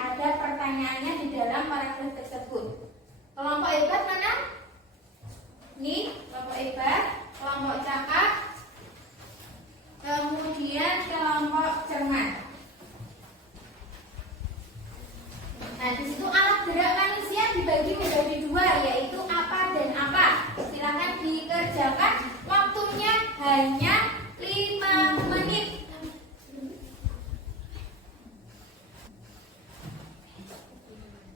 ada pertanyaannya di dalam paragraf tersebut. Kelompok hebat mana? Nih, kelompok hebat, kelompok cakap, kemudian kelompok cermat. Nah, di situ alat gerak manusia dibagi menjadi dua, yaitu apa dan apa. Silakan dikerjakan. Waktunya hanya 5 menit.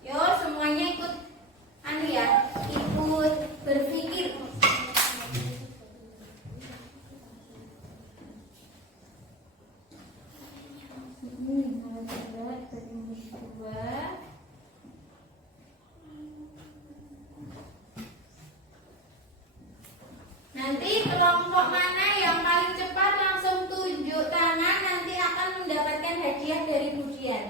Yo, semuanya ikut ikut berpikir. Nanti kelompok mana yang paling cepat langsung tunjuk tangan, nanti akan mendapatkan hadiah dari Budian.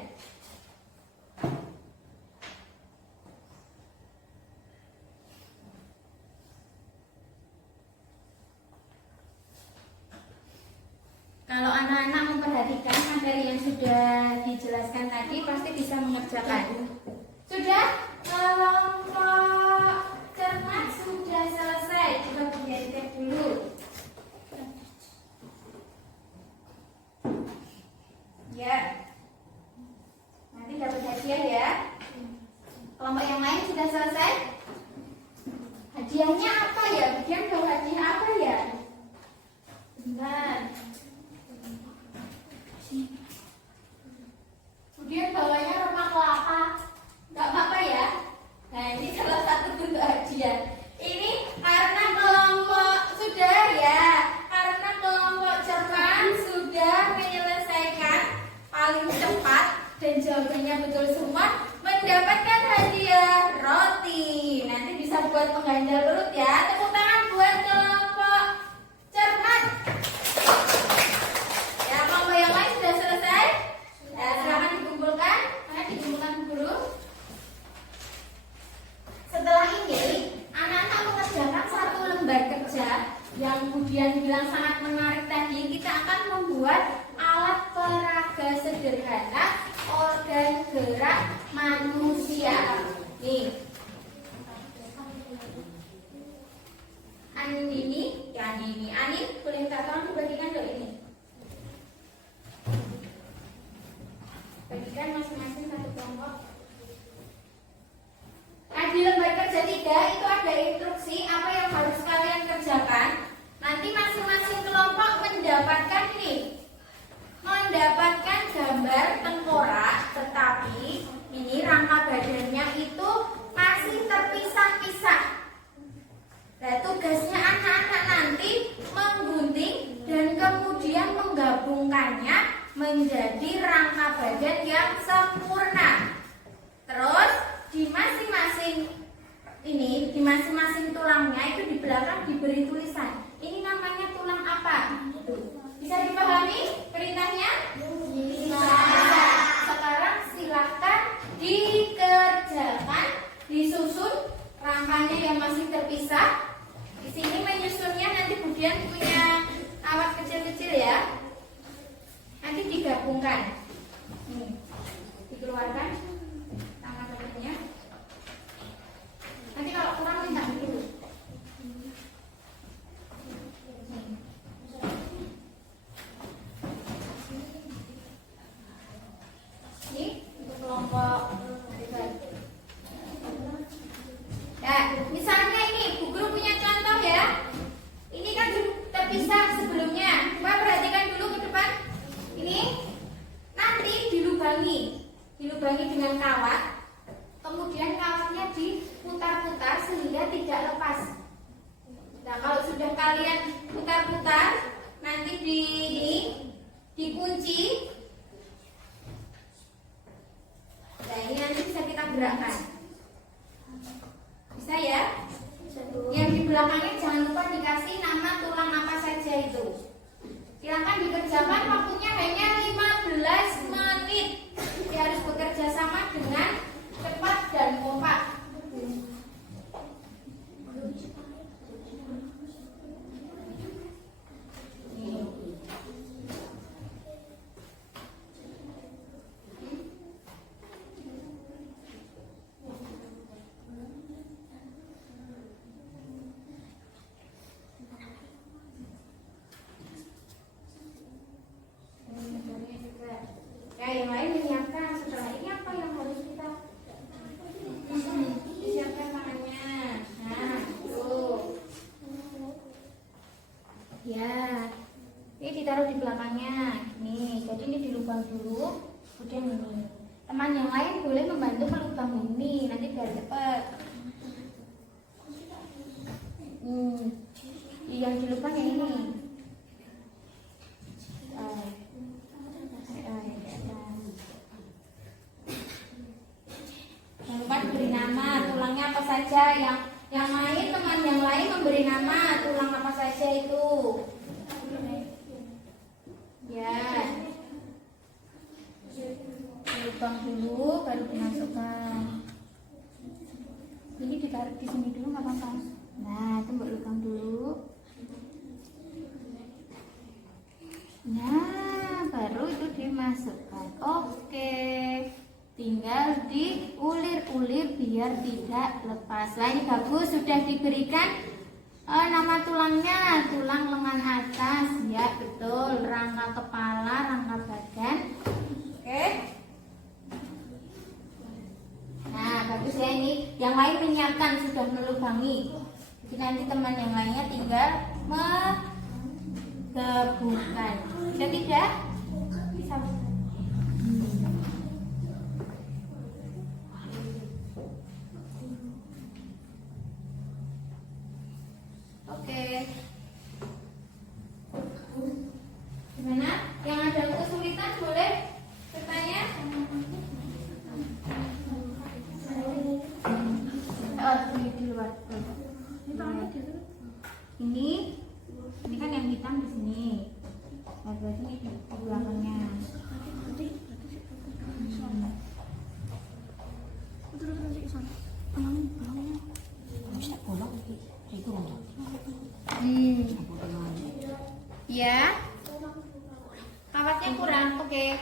Kalau anak-anak memperhatikan materi yang sudah dijelaskan tadi, pasti bisa mengerjakan. Sudah? Kelompok cermat sudah selesai. Coba Budian cek dulu. Ya. Nanti dapat hadiah ya. Kelompok yang lain sudah selesai? Hadiahnya apa ya? Budian tahu hadiah apa ya? Bentar. Kemudian bawahnya rumah kelapa, nggak apa-apa ya. Nah, ini salah satu bentuk hadiah. Ini karena kelompok sudah ya, karena kelompok cermat sudah menyelesaikan paling cepat dan jawabannya betul semua, mendapatkan hadiah roti. Nanti bisa buat pengganjal perut ya. Tepuk tangan buat kelompok cermat. Ya, kelompok yang lain sudah selesai. Ya, silakan dikumpulkan. Mana dikumpulkan Bu Guru? Setelah ini, anak-anak mengerjakan satu lembar kerja yang kemudian bilang sangat menarik tadi. Kita akan membuat alat peraga sederhana organ gerak manusia. Nih, Andini, ya Andini, Ani, boleh minta tolong dibagikan dulu ini. Bagikan masing-masing satu kelompok. Nah, di lembar kerja 3 itu ada instruksi apa yang harus kalian kerjakan. Nanti masing-masing kelompok mendapatkan mendapatkan gambar tengkorak, tetapi ini rangka badannya itu masih terpisah-pisah. Nah, tugasnya anak-anak nanti menggunting dan kemudian menggabungkannya menjadi rangka badan yang sempurna. Terus di masing-masing tulangnya itu di belakang diberi tulisan. Ini namanya tulang apa? Bisa dipahami perintahnya? Bisa. Sekarang silahkan dikerjakan, disusun rangkanya yang masih terpisah. Di sini menyusunnya nanti Budian punya alat kecil-kecil ya. Nanti digabungkan. Dikeluarkan tangan kakinya. Nanti kalau kurang minta dulu. Ini untuk kelompok. Ya, misalnya ini Bu Guru punya contoh ya. Ini kan terpisah sebelumnya. Coba perhatikan dulu ke depan. Ini nanti dilubangi dengan kawat, kemudian kawatnya diputar-putar sehingga tidak lepas. Nah, kalau sudah kalian putar-putar, nanti dikunci. Nah, ini nanti bisa kita gerakkan. Bisa ya? Yang di belakangnya jangan lupa dikasih nama tulang apa saja itu. Silakan dikerjakan, waktunya hanya 15 menit. Dia harus bekerja sama dengan cepat dan kompak. Teman yang lain boleh membantu melubang ini, nanti biar cepat. Yang dilubang yang ini. Jangan lupa diberi nama tulangnya apa saja. Yang lain, teman yang lain memberi nama tulang apa saja itu. Ya. Lubang dulu baru dimasukkan. Ini ditaruh di sini dulu nggak apa-apa. Nah, itu buat lubang dulu. Nah, baru itu dimasukkan. Oke. Tinggal diulir-ulir biar tidak lepas. Nah, ini bagus, sudah diberikan nama tulangnya, tulang lengan atas, ya betul, rangka kepala, rangka badan. Oke. Nah, bagus ya ini. Yang lain menyiapkan, sudah melubangi. Jadi nanti teman yang lainnya tinggal menggabungkan. Sudah tidak? Bisa. Oke. Gimana? Yang ada kesulitan boleh bertanya? Di luar. Ini kan yang hitam di sini. Nah, berarti ini di belakangnya. Ya. Kawatnya kurang. Oke.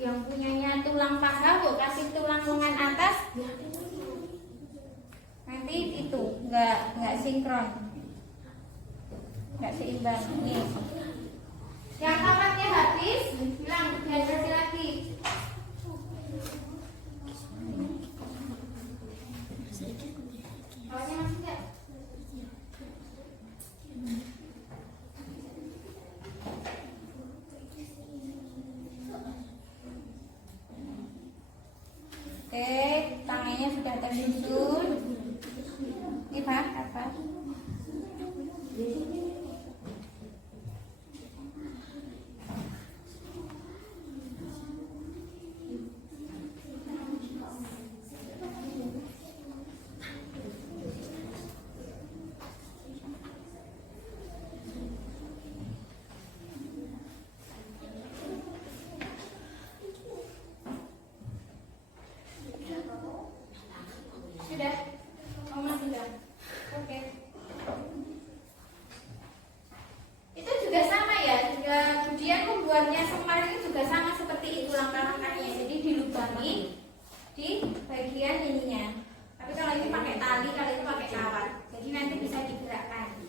Yang punyanya tulang paha kok kasih tulang lengan atas, nanti itu nggak sinkron, nggak seimbang. Nih, yang kawatnya habis, bilang jangan kasih lagi. Kawatnya masih nggak? Oke, tangannya sudah tersusun. Ini Pak, apa? Sudah? Oh, masih sudah. Oke. Itu juga sama ya. Kemudian membuatnya semar ini juga sama seperti itu langkah-langkahnya. Jadi dilubangi di bagian ininya. Tapi kalau ini pakai tali, kalau itu pakai kawat. Jadi nanti bisa digerakkan.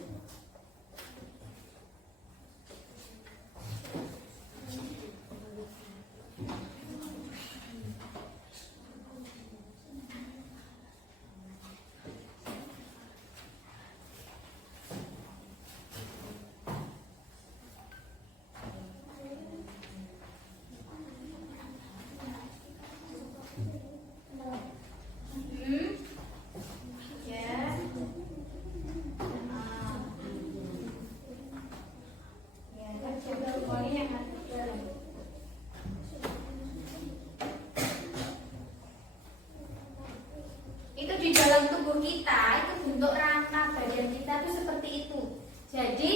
Itu di dalam tubuh kita, itu bentuk rangka badan kita itu seperti itu. Jadi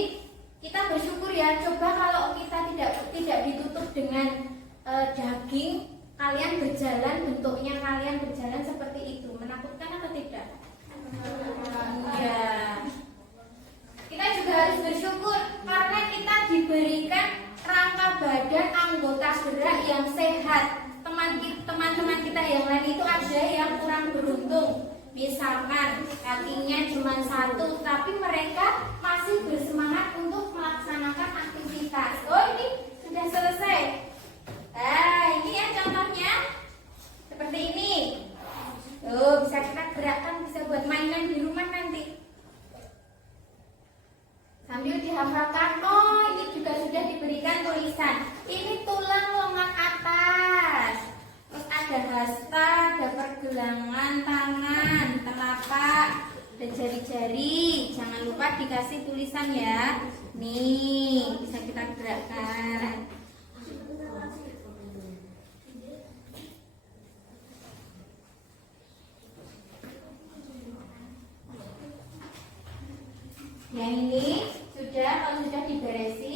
kita bersyukur ya, coba kalau kita tidak ditutup dengan daging, kalian berjalan, bentuknya kalian berjalan seperti itu. Menakutkan atau tidak? Ya. Kita juga harus bersyukur karena kita diberikan rangka badan, anggota gerak yang sehat. Teman-teman kita yang lain itu ada yang kurang beruntung. Misalkan kakinya cuma satu, tapi mereka masih bersemangat untuk melaksanakan aktivitas. Oh, ini sudah selesai. Nah, ini ya contohnya seperti ini. Oh, bisa kita gerakkan, bisa buat mainan di rumah nanti. Sambil dihafalkan. Oh, ini juga sudah diberikan tulisan. Ini tulang lengan atas. Terus ada hasta, ada pergelangan tangan, telapak, dan jari-jari. Jangan lupa dikasih tulisan ya. Nih, bisa kita gerakkan. Yang ini sudah, kalau sudah diberesi,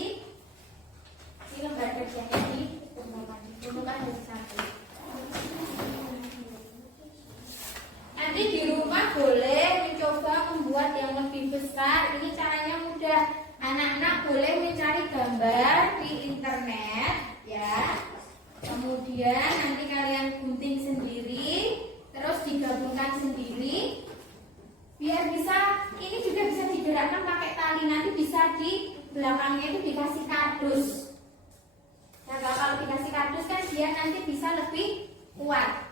ini lembar kerjanya dikumpulkan dari satu. Nanti di rumah boleh mencoba membuat yang lebih besar. Ini caranya mudah. Anak-anak boleh mencari gambar di internet, ya. Kemudian nanti kalian gunting sendiri, terus digabungkan sendiri. Biar bisa, ini juga bisa digerakkan pakai tali. Nanti bisa di belakangnya itu dikasih kardus. Nah, kalau dikasih kardus kan dia nanti bisa lebih kuat.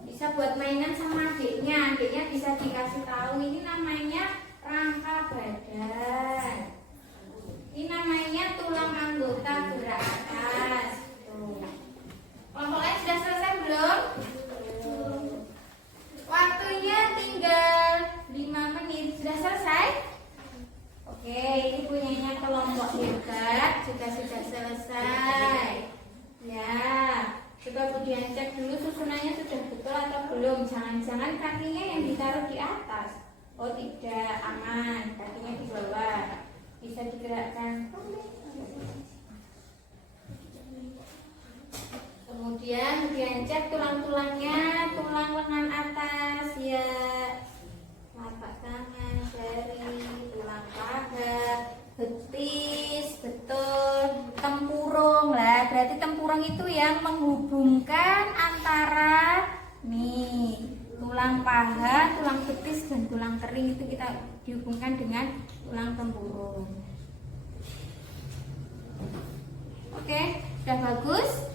Bisa buat mainan sama adiknya. Adiknya bisa dikasih tahu ini namanya rangka badan. Ini namanya tulang anggota gerak atas. Kelompok lain sudah selesai belum? Waktunya tinggal 5 menit. Sudah selesai? Oke, ini punyanya kelompok hebat juga sudah selesai. Ya, coba kemudian cek dulu susunannya sudah betul atau belum. Jangan-jangan kakinya yang ditaruh di atas. Oh tidak, aman. Kakinya di bawah. Bisa digerakkan. Kemudian cek tulang-tulangnya, tulang lengan atas ya, telapak tangan, jari, tulang paha, betis, betul, tempurung lah. Berarti tempurung itu yang menghubungkan antara nih tulang paha, tulang betis dan tulang kering, itu kita dihubungkan dengan tulang tempurung. Oke, sudah bagus.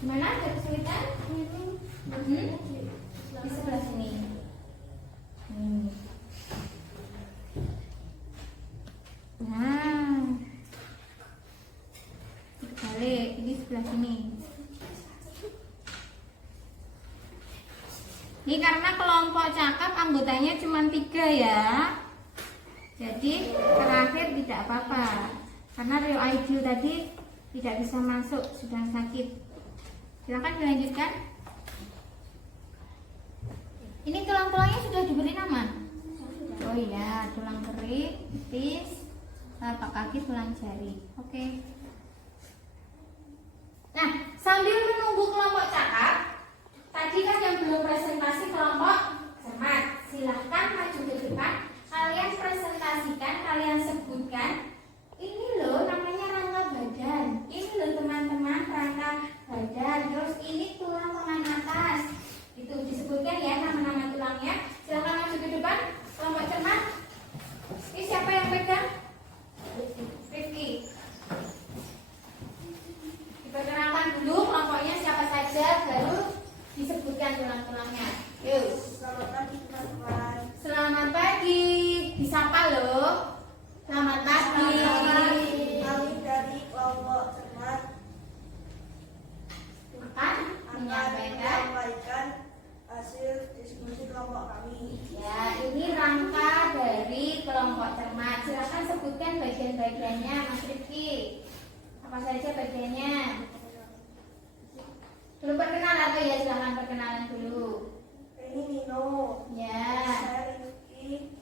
Gimana? Ada kesulitan? Di sebelah sini. Nah, balik. Ini sebelah sini. Ini karena kelompok cakap anggotanya cuma 3 ya. Jadi terakhir tidak apa-apa. Karena Rio Aidil tadi tidak bisa masuk, sedang sakit. Silakan dilanjutkan. Ini tulang-tulangnya sudah diberi nama? Oh iya, tulang kering, betis, telapak kaki, tulang jari. Oke. Nah, sambil menunggu kelompok cakap, tadi kan yang belum presentasi kelompok cermat. Silahkan maju ke depan. Kalian presentasikan, kalian sebutkan. Ini loh namanya rangka badan. Ini loh teman-teman rangka badan. Terus ini tulang lengan atas. Itu disebutkan ya nama-nama tulangnya. Silahkan maju ke depan. Kelompok cermat. Ini siapa yang pegang? Rifki. Diperkenalkan dulu kelompoknya siapa saja, baru disebutkan tulang-tulangnya. Yuk. Selamat pagi teman-teman. Selamat pagi. Disapa loh. Selamat pagi. Kami dari kelompok cermat Akan menyampaikan hasil diskusi kelompok kami. Ya, ini rangka dari kelompok cermat. Silakan sebutkan bagian-bagiannya, Mas Rifki. Apa saja bagiannya? Belum perkenalan atau ya? Silakan perkenalan dulu. Ini Nino. Ya. Saya Rifki,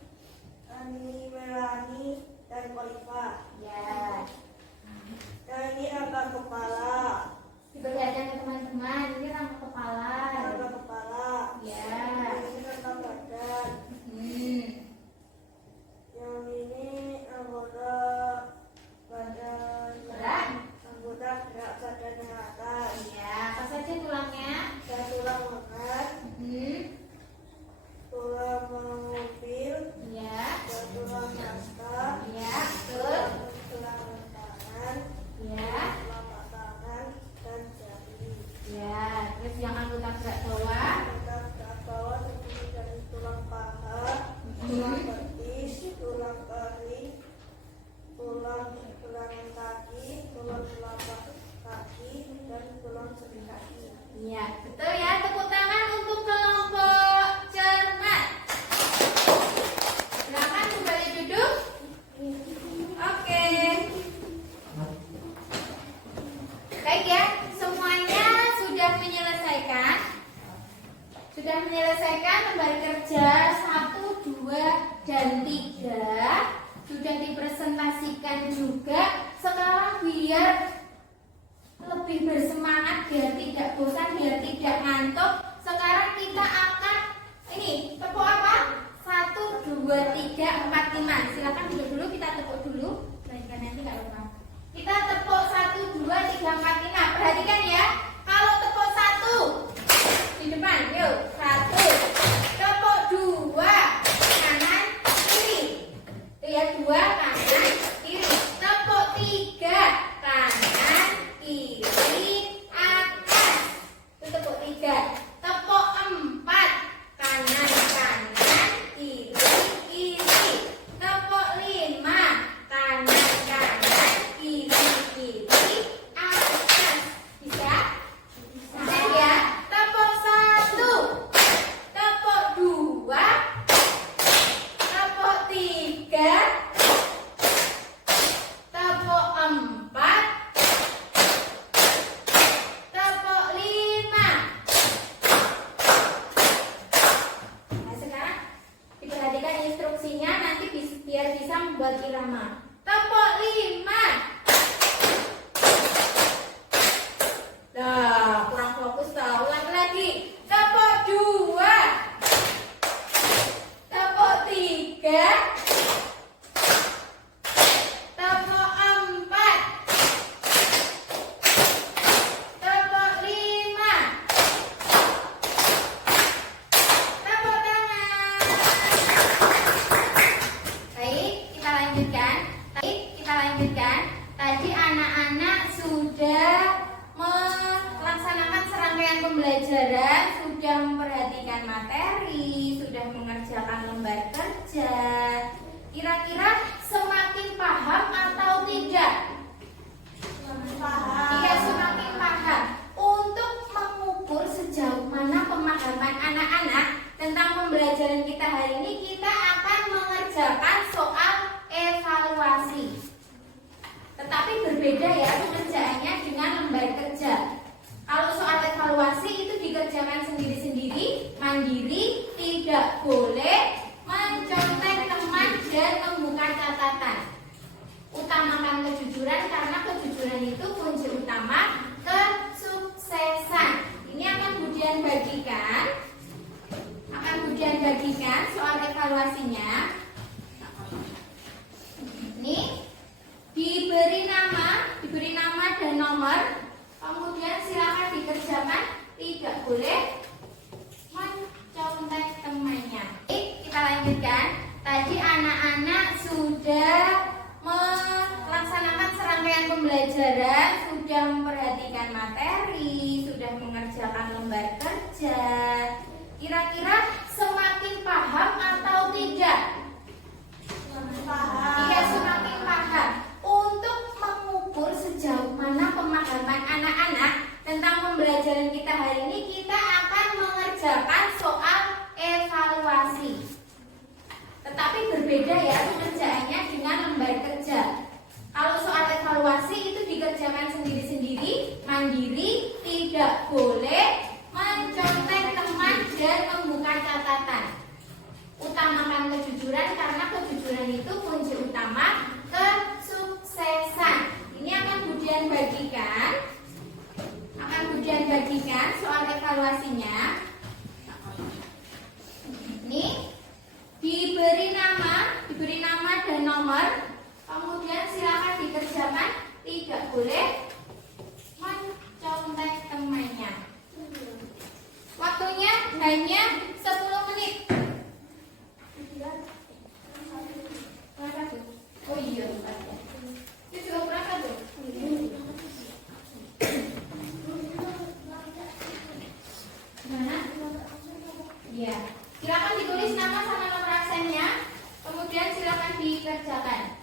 Ani Melani, dan Khalifa. Ya. Dan ini rangka kepala. Diperlihatkan ke teman-teman. Ini rangka kepala. Rangka kepala. Ya. Ini rangka badan. Yang ini anggota badan. Gerak. Anggota gerak badan yang atas. Ya. Apa saja tulangnya? Ada tulang lengan. dan 3 sudah dipresentasikan juga. Sekarang biar lebih bersemangat, biar tidak bosan, biar tidak ngantuk, sekarang kita akan ini tepuk apa? 1, 2, 3, 4, 5. Silakan duduk dulu, kita tepuk dulu. Nanti nggak lupa. Kita tepuk 1, 2, 3, 4, 5. Perhatikan ya. Kalau tepuk 1 di depan, yuk 1. Tepuk 2 kanan kiri. Itu ya 2 kanan kiri. Tepuk 3 kanan kiri atas. Itu tepuk 3. Tepuk 4 kanan kanan kiri kiri. Tepuk 5 kanan kanan kiri kiri atas. Bisa? Bisa ya. Tepuk 1. Tepuk 2. Tepuk 3. Tepuk 4. Tepuk 5. Nah, sekarang diperhatikan instruksinya, nanti biar bisa membuat irama. Tepuk 5. Nah, kurang fokus tahu. Ulang lagi. Tepuk 2. Tepuk 3. Tepuk 4. Tepuk 5. Tepuk tangan. Baik, kita lanjutkan. Tadi anak-anak sudah melaksanakan serangkaian pembelajaran, sudah memperhatikan materi, sudah mengerjakan lembar kerja. Kira-kira semakin paham atau tidak? Iya, semakin paham. Untuk mengukur sejauh mana pemahaman anak-anak tentang pembelajaran kita hari ini, kita akan mengerjakan soal evaluasi. Tetapi berbeda ya pengerjaannya dengan lembar kerja. Kalau soal evaluasi itu dikerjakan sendiri-sendiri, mandiri, tidak boleh mencontek teman dan membuka catatan. Utamakan kejujuran karena kejujuran itu kunci utama kesuksesan. Ini akan Budian bagikan soal evaluasinya. Ini diberi nama dan nomor, kemudian silakan dikerjakan, tidak boleh mencontek temannya. Kita lanjutkan. Tadi anak-anak sudah melaksanakan serangkaian pembelajaran, sudah memperhatikan materi, sudah mengerjakan lembar kerja. Kira-kira semakin paham atau tidak? Iya, semakin paham. Untuk mengukur sejauh mana pemahaman anak-anak tentang pembelajaran kita hari ini, kita akan mengerjakan soal evaluasi. Tetapi berbeda ya pengerjaannya dengan lembar kerja. Kalau soal evaluasi itu dikerjakan sendiri-sendiri, mandiri, tidak boleh mencontek teman dan membuka catatan. Utamakan kejujuran karena kejujuran itu kunci utama kesuksesan. Ini akan Budian bagikan soal evaluasinya. Ini diberi nama dan nomor, kemudian silakan dikerjakan, tidak boleh mencontek temannya. Waktunya hanya 10 menit. Oh iya, itu juga kurang satu. Gimana? Iya. Silakan ditulis nama sama nomor absennya, kemudian silakan dikerjakan.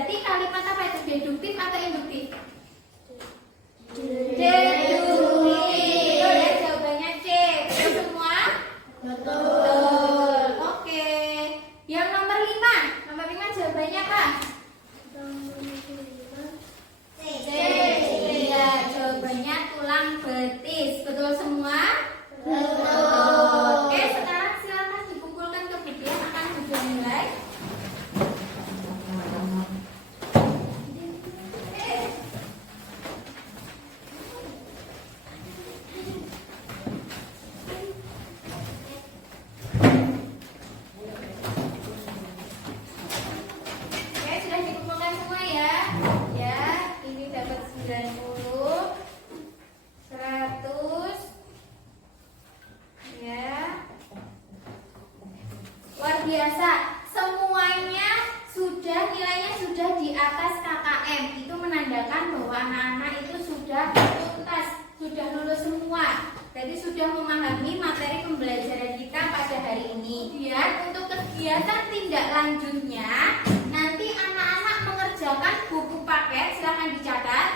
Berarti kalimat apa itu? Deduktif atau induktif? Deduktif. Betul ya, jawabannya C. Betul semua? Betul. Oke. Yang nomor 5. Nomor 5 jawabannya apa? C. Iya, jawabannya tulang betis. Betul semua? Betul. Oke, sekarang silakan dikumpulkan kemudian akan hujan nilai. Oke, sudah dikumpulkan semua ya. Ya, ini dapat 90, 100. Ya. Luar biasa. Semuanya sudah nilainya sudah di atas KKM. Itu menandakan bahwa anak-anak itu sudah tuntas, sudah lulus semua. Jadi sudah memahami materi pembelajaran kita pada hari ini. Biar untuk kegiatan tindak lanjutnya nanti anak-anak mengerjakan buku paket, silahkan dicatat.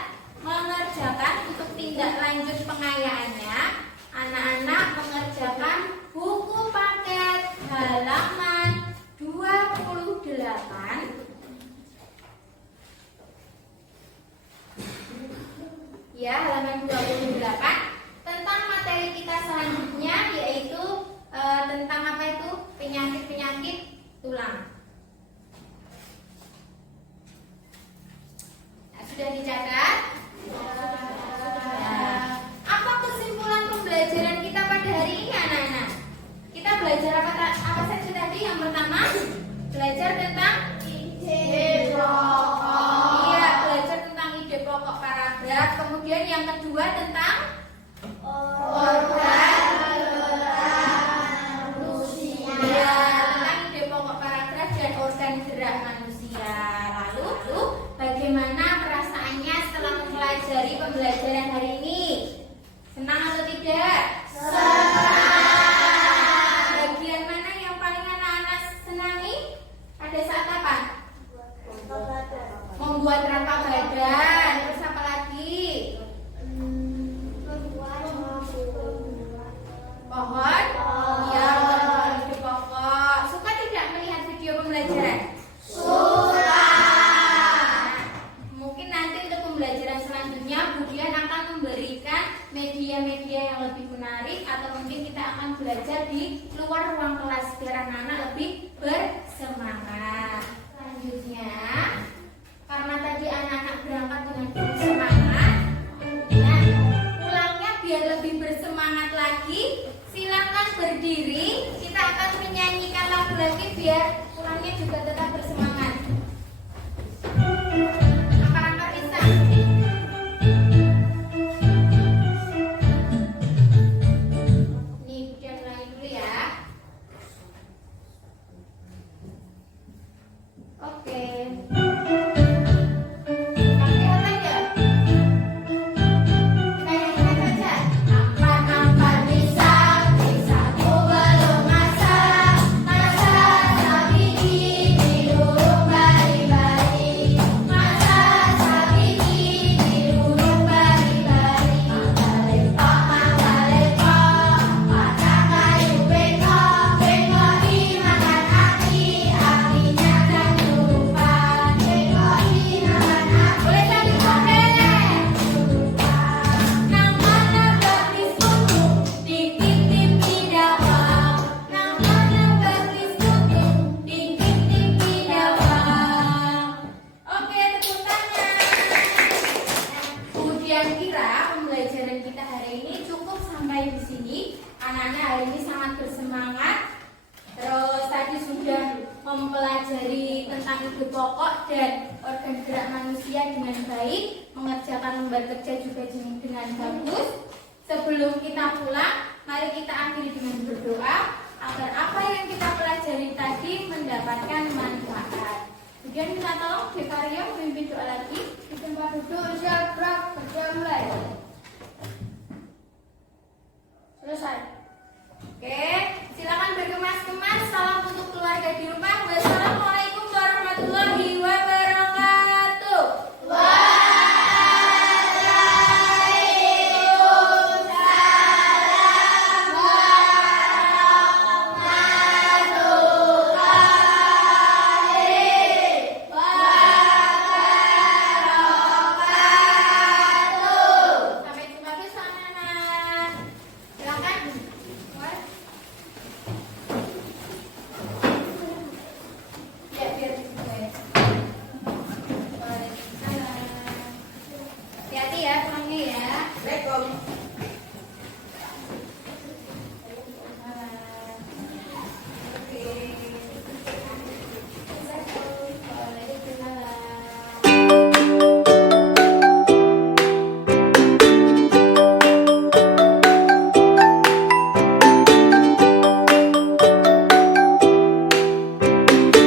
Mengerjakan untuk tindak lanjut pengayaannya, anak-anak mengerjakan buku paket halaman 28. Ya, halaman 28 tentang materi kita selanjutnya, yaitu tentang apa itu? Penyakit-penyakit tulang. Nah, sudah dicatat? Ya. Apa kesimpulan pembelajaran kita pada hari ini, anak-anak? Kita belajar apa saja tadi? Yang pertama, belajar tentang ide pokok. Iya, belajar tentang ide pokok paragraf. Kemudian yang kedua tentang organ manusia. Ya, tentang ide pokok paragraf dan organ gerak manusia. Lalu, bagaimana perasaannya setelah mempelajari pembelajaran hari ini? Senang atau tidak? Bagian mana yang paling anak-anak senangi? Pada saat apa? Membuat rangka badan. Terus apa lagi? Pohon? Ya, pohon ide pokok. Suka tidak melihat video pembelajaran? Suka. Mungkin nanti untuk pembelajaran selanjutnya Budian akan memberikan media-media yang lebih menarik, atau mungkin kita akan belajar di luar ruang kelas biar anak-anak lebih bersemangat. Selanjutnya, karena tadi anak-anak berangkat dengan semangat, nah, pulangnya biar lebih bersemangat lagi, silakan berdiri. Kita akan menyanyikan lagu lagi biar pulangnya juga tetap bersemangat. Angkat-angkat bisa. Nih, Budian ulangi dulu ya. Oke. Kelihatan ya? Kayak saja. Ampan bisa, bisaku belum masak. Masak sapi di lurung bari-bari. Masak sapi di lurung bari-bari. Mangga lepok, makan kayu bengkok. Bengkok dimakan api, apinya kesurupan. Bengkok dimakan api. Boleh sambil komplain. Nang mana betis kutu, dikit-tip didawang. Nang mana betis kutu, dikit-tip didawang. Oke, tepuk tangan. Kemudian kira pembelajaran kita hari ini cukup sampai di sini. Anak-anak hari ini sangat bersemangat. Terus tadi sudah mempelajari tentang ide pokok dan organ gerak manusia dengan baik, mengerjakan lembar kerja juga dengan bagus. Sebelum kita pulang, mari kita akhiri dengan berdoa agar apa yang kita pelajari tadi mendapatkan manfaat. Kemudian minta tolong Dekario memimpin doa lagi. Di tempat duduk siap, kerja mulai. Selesai.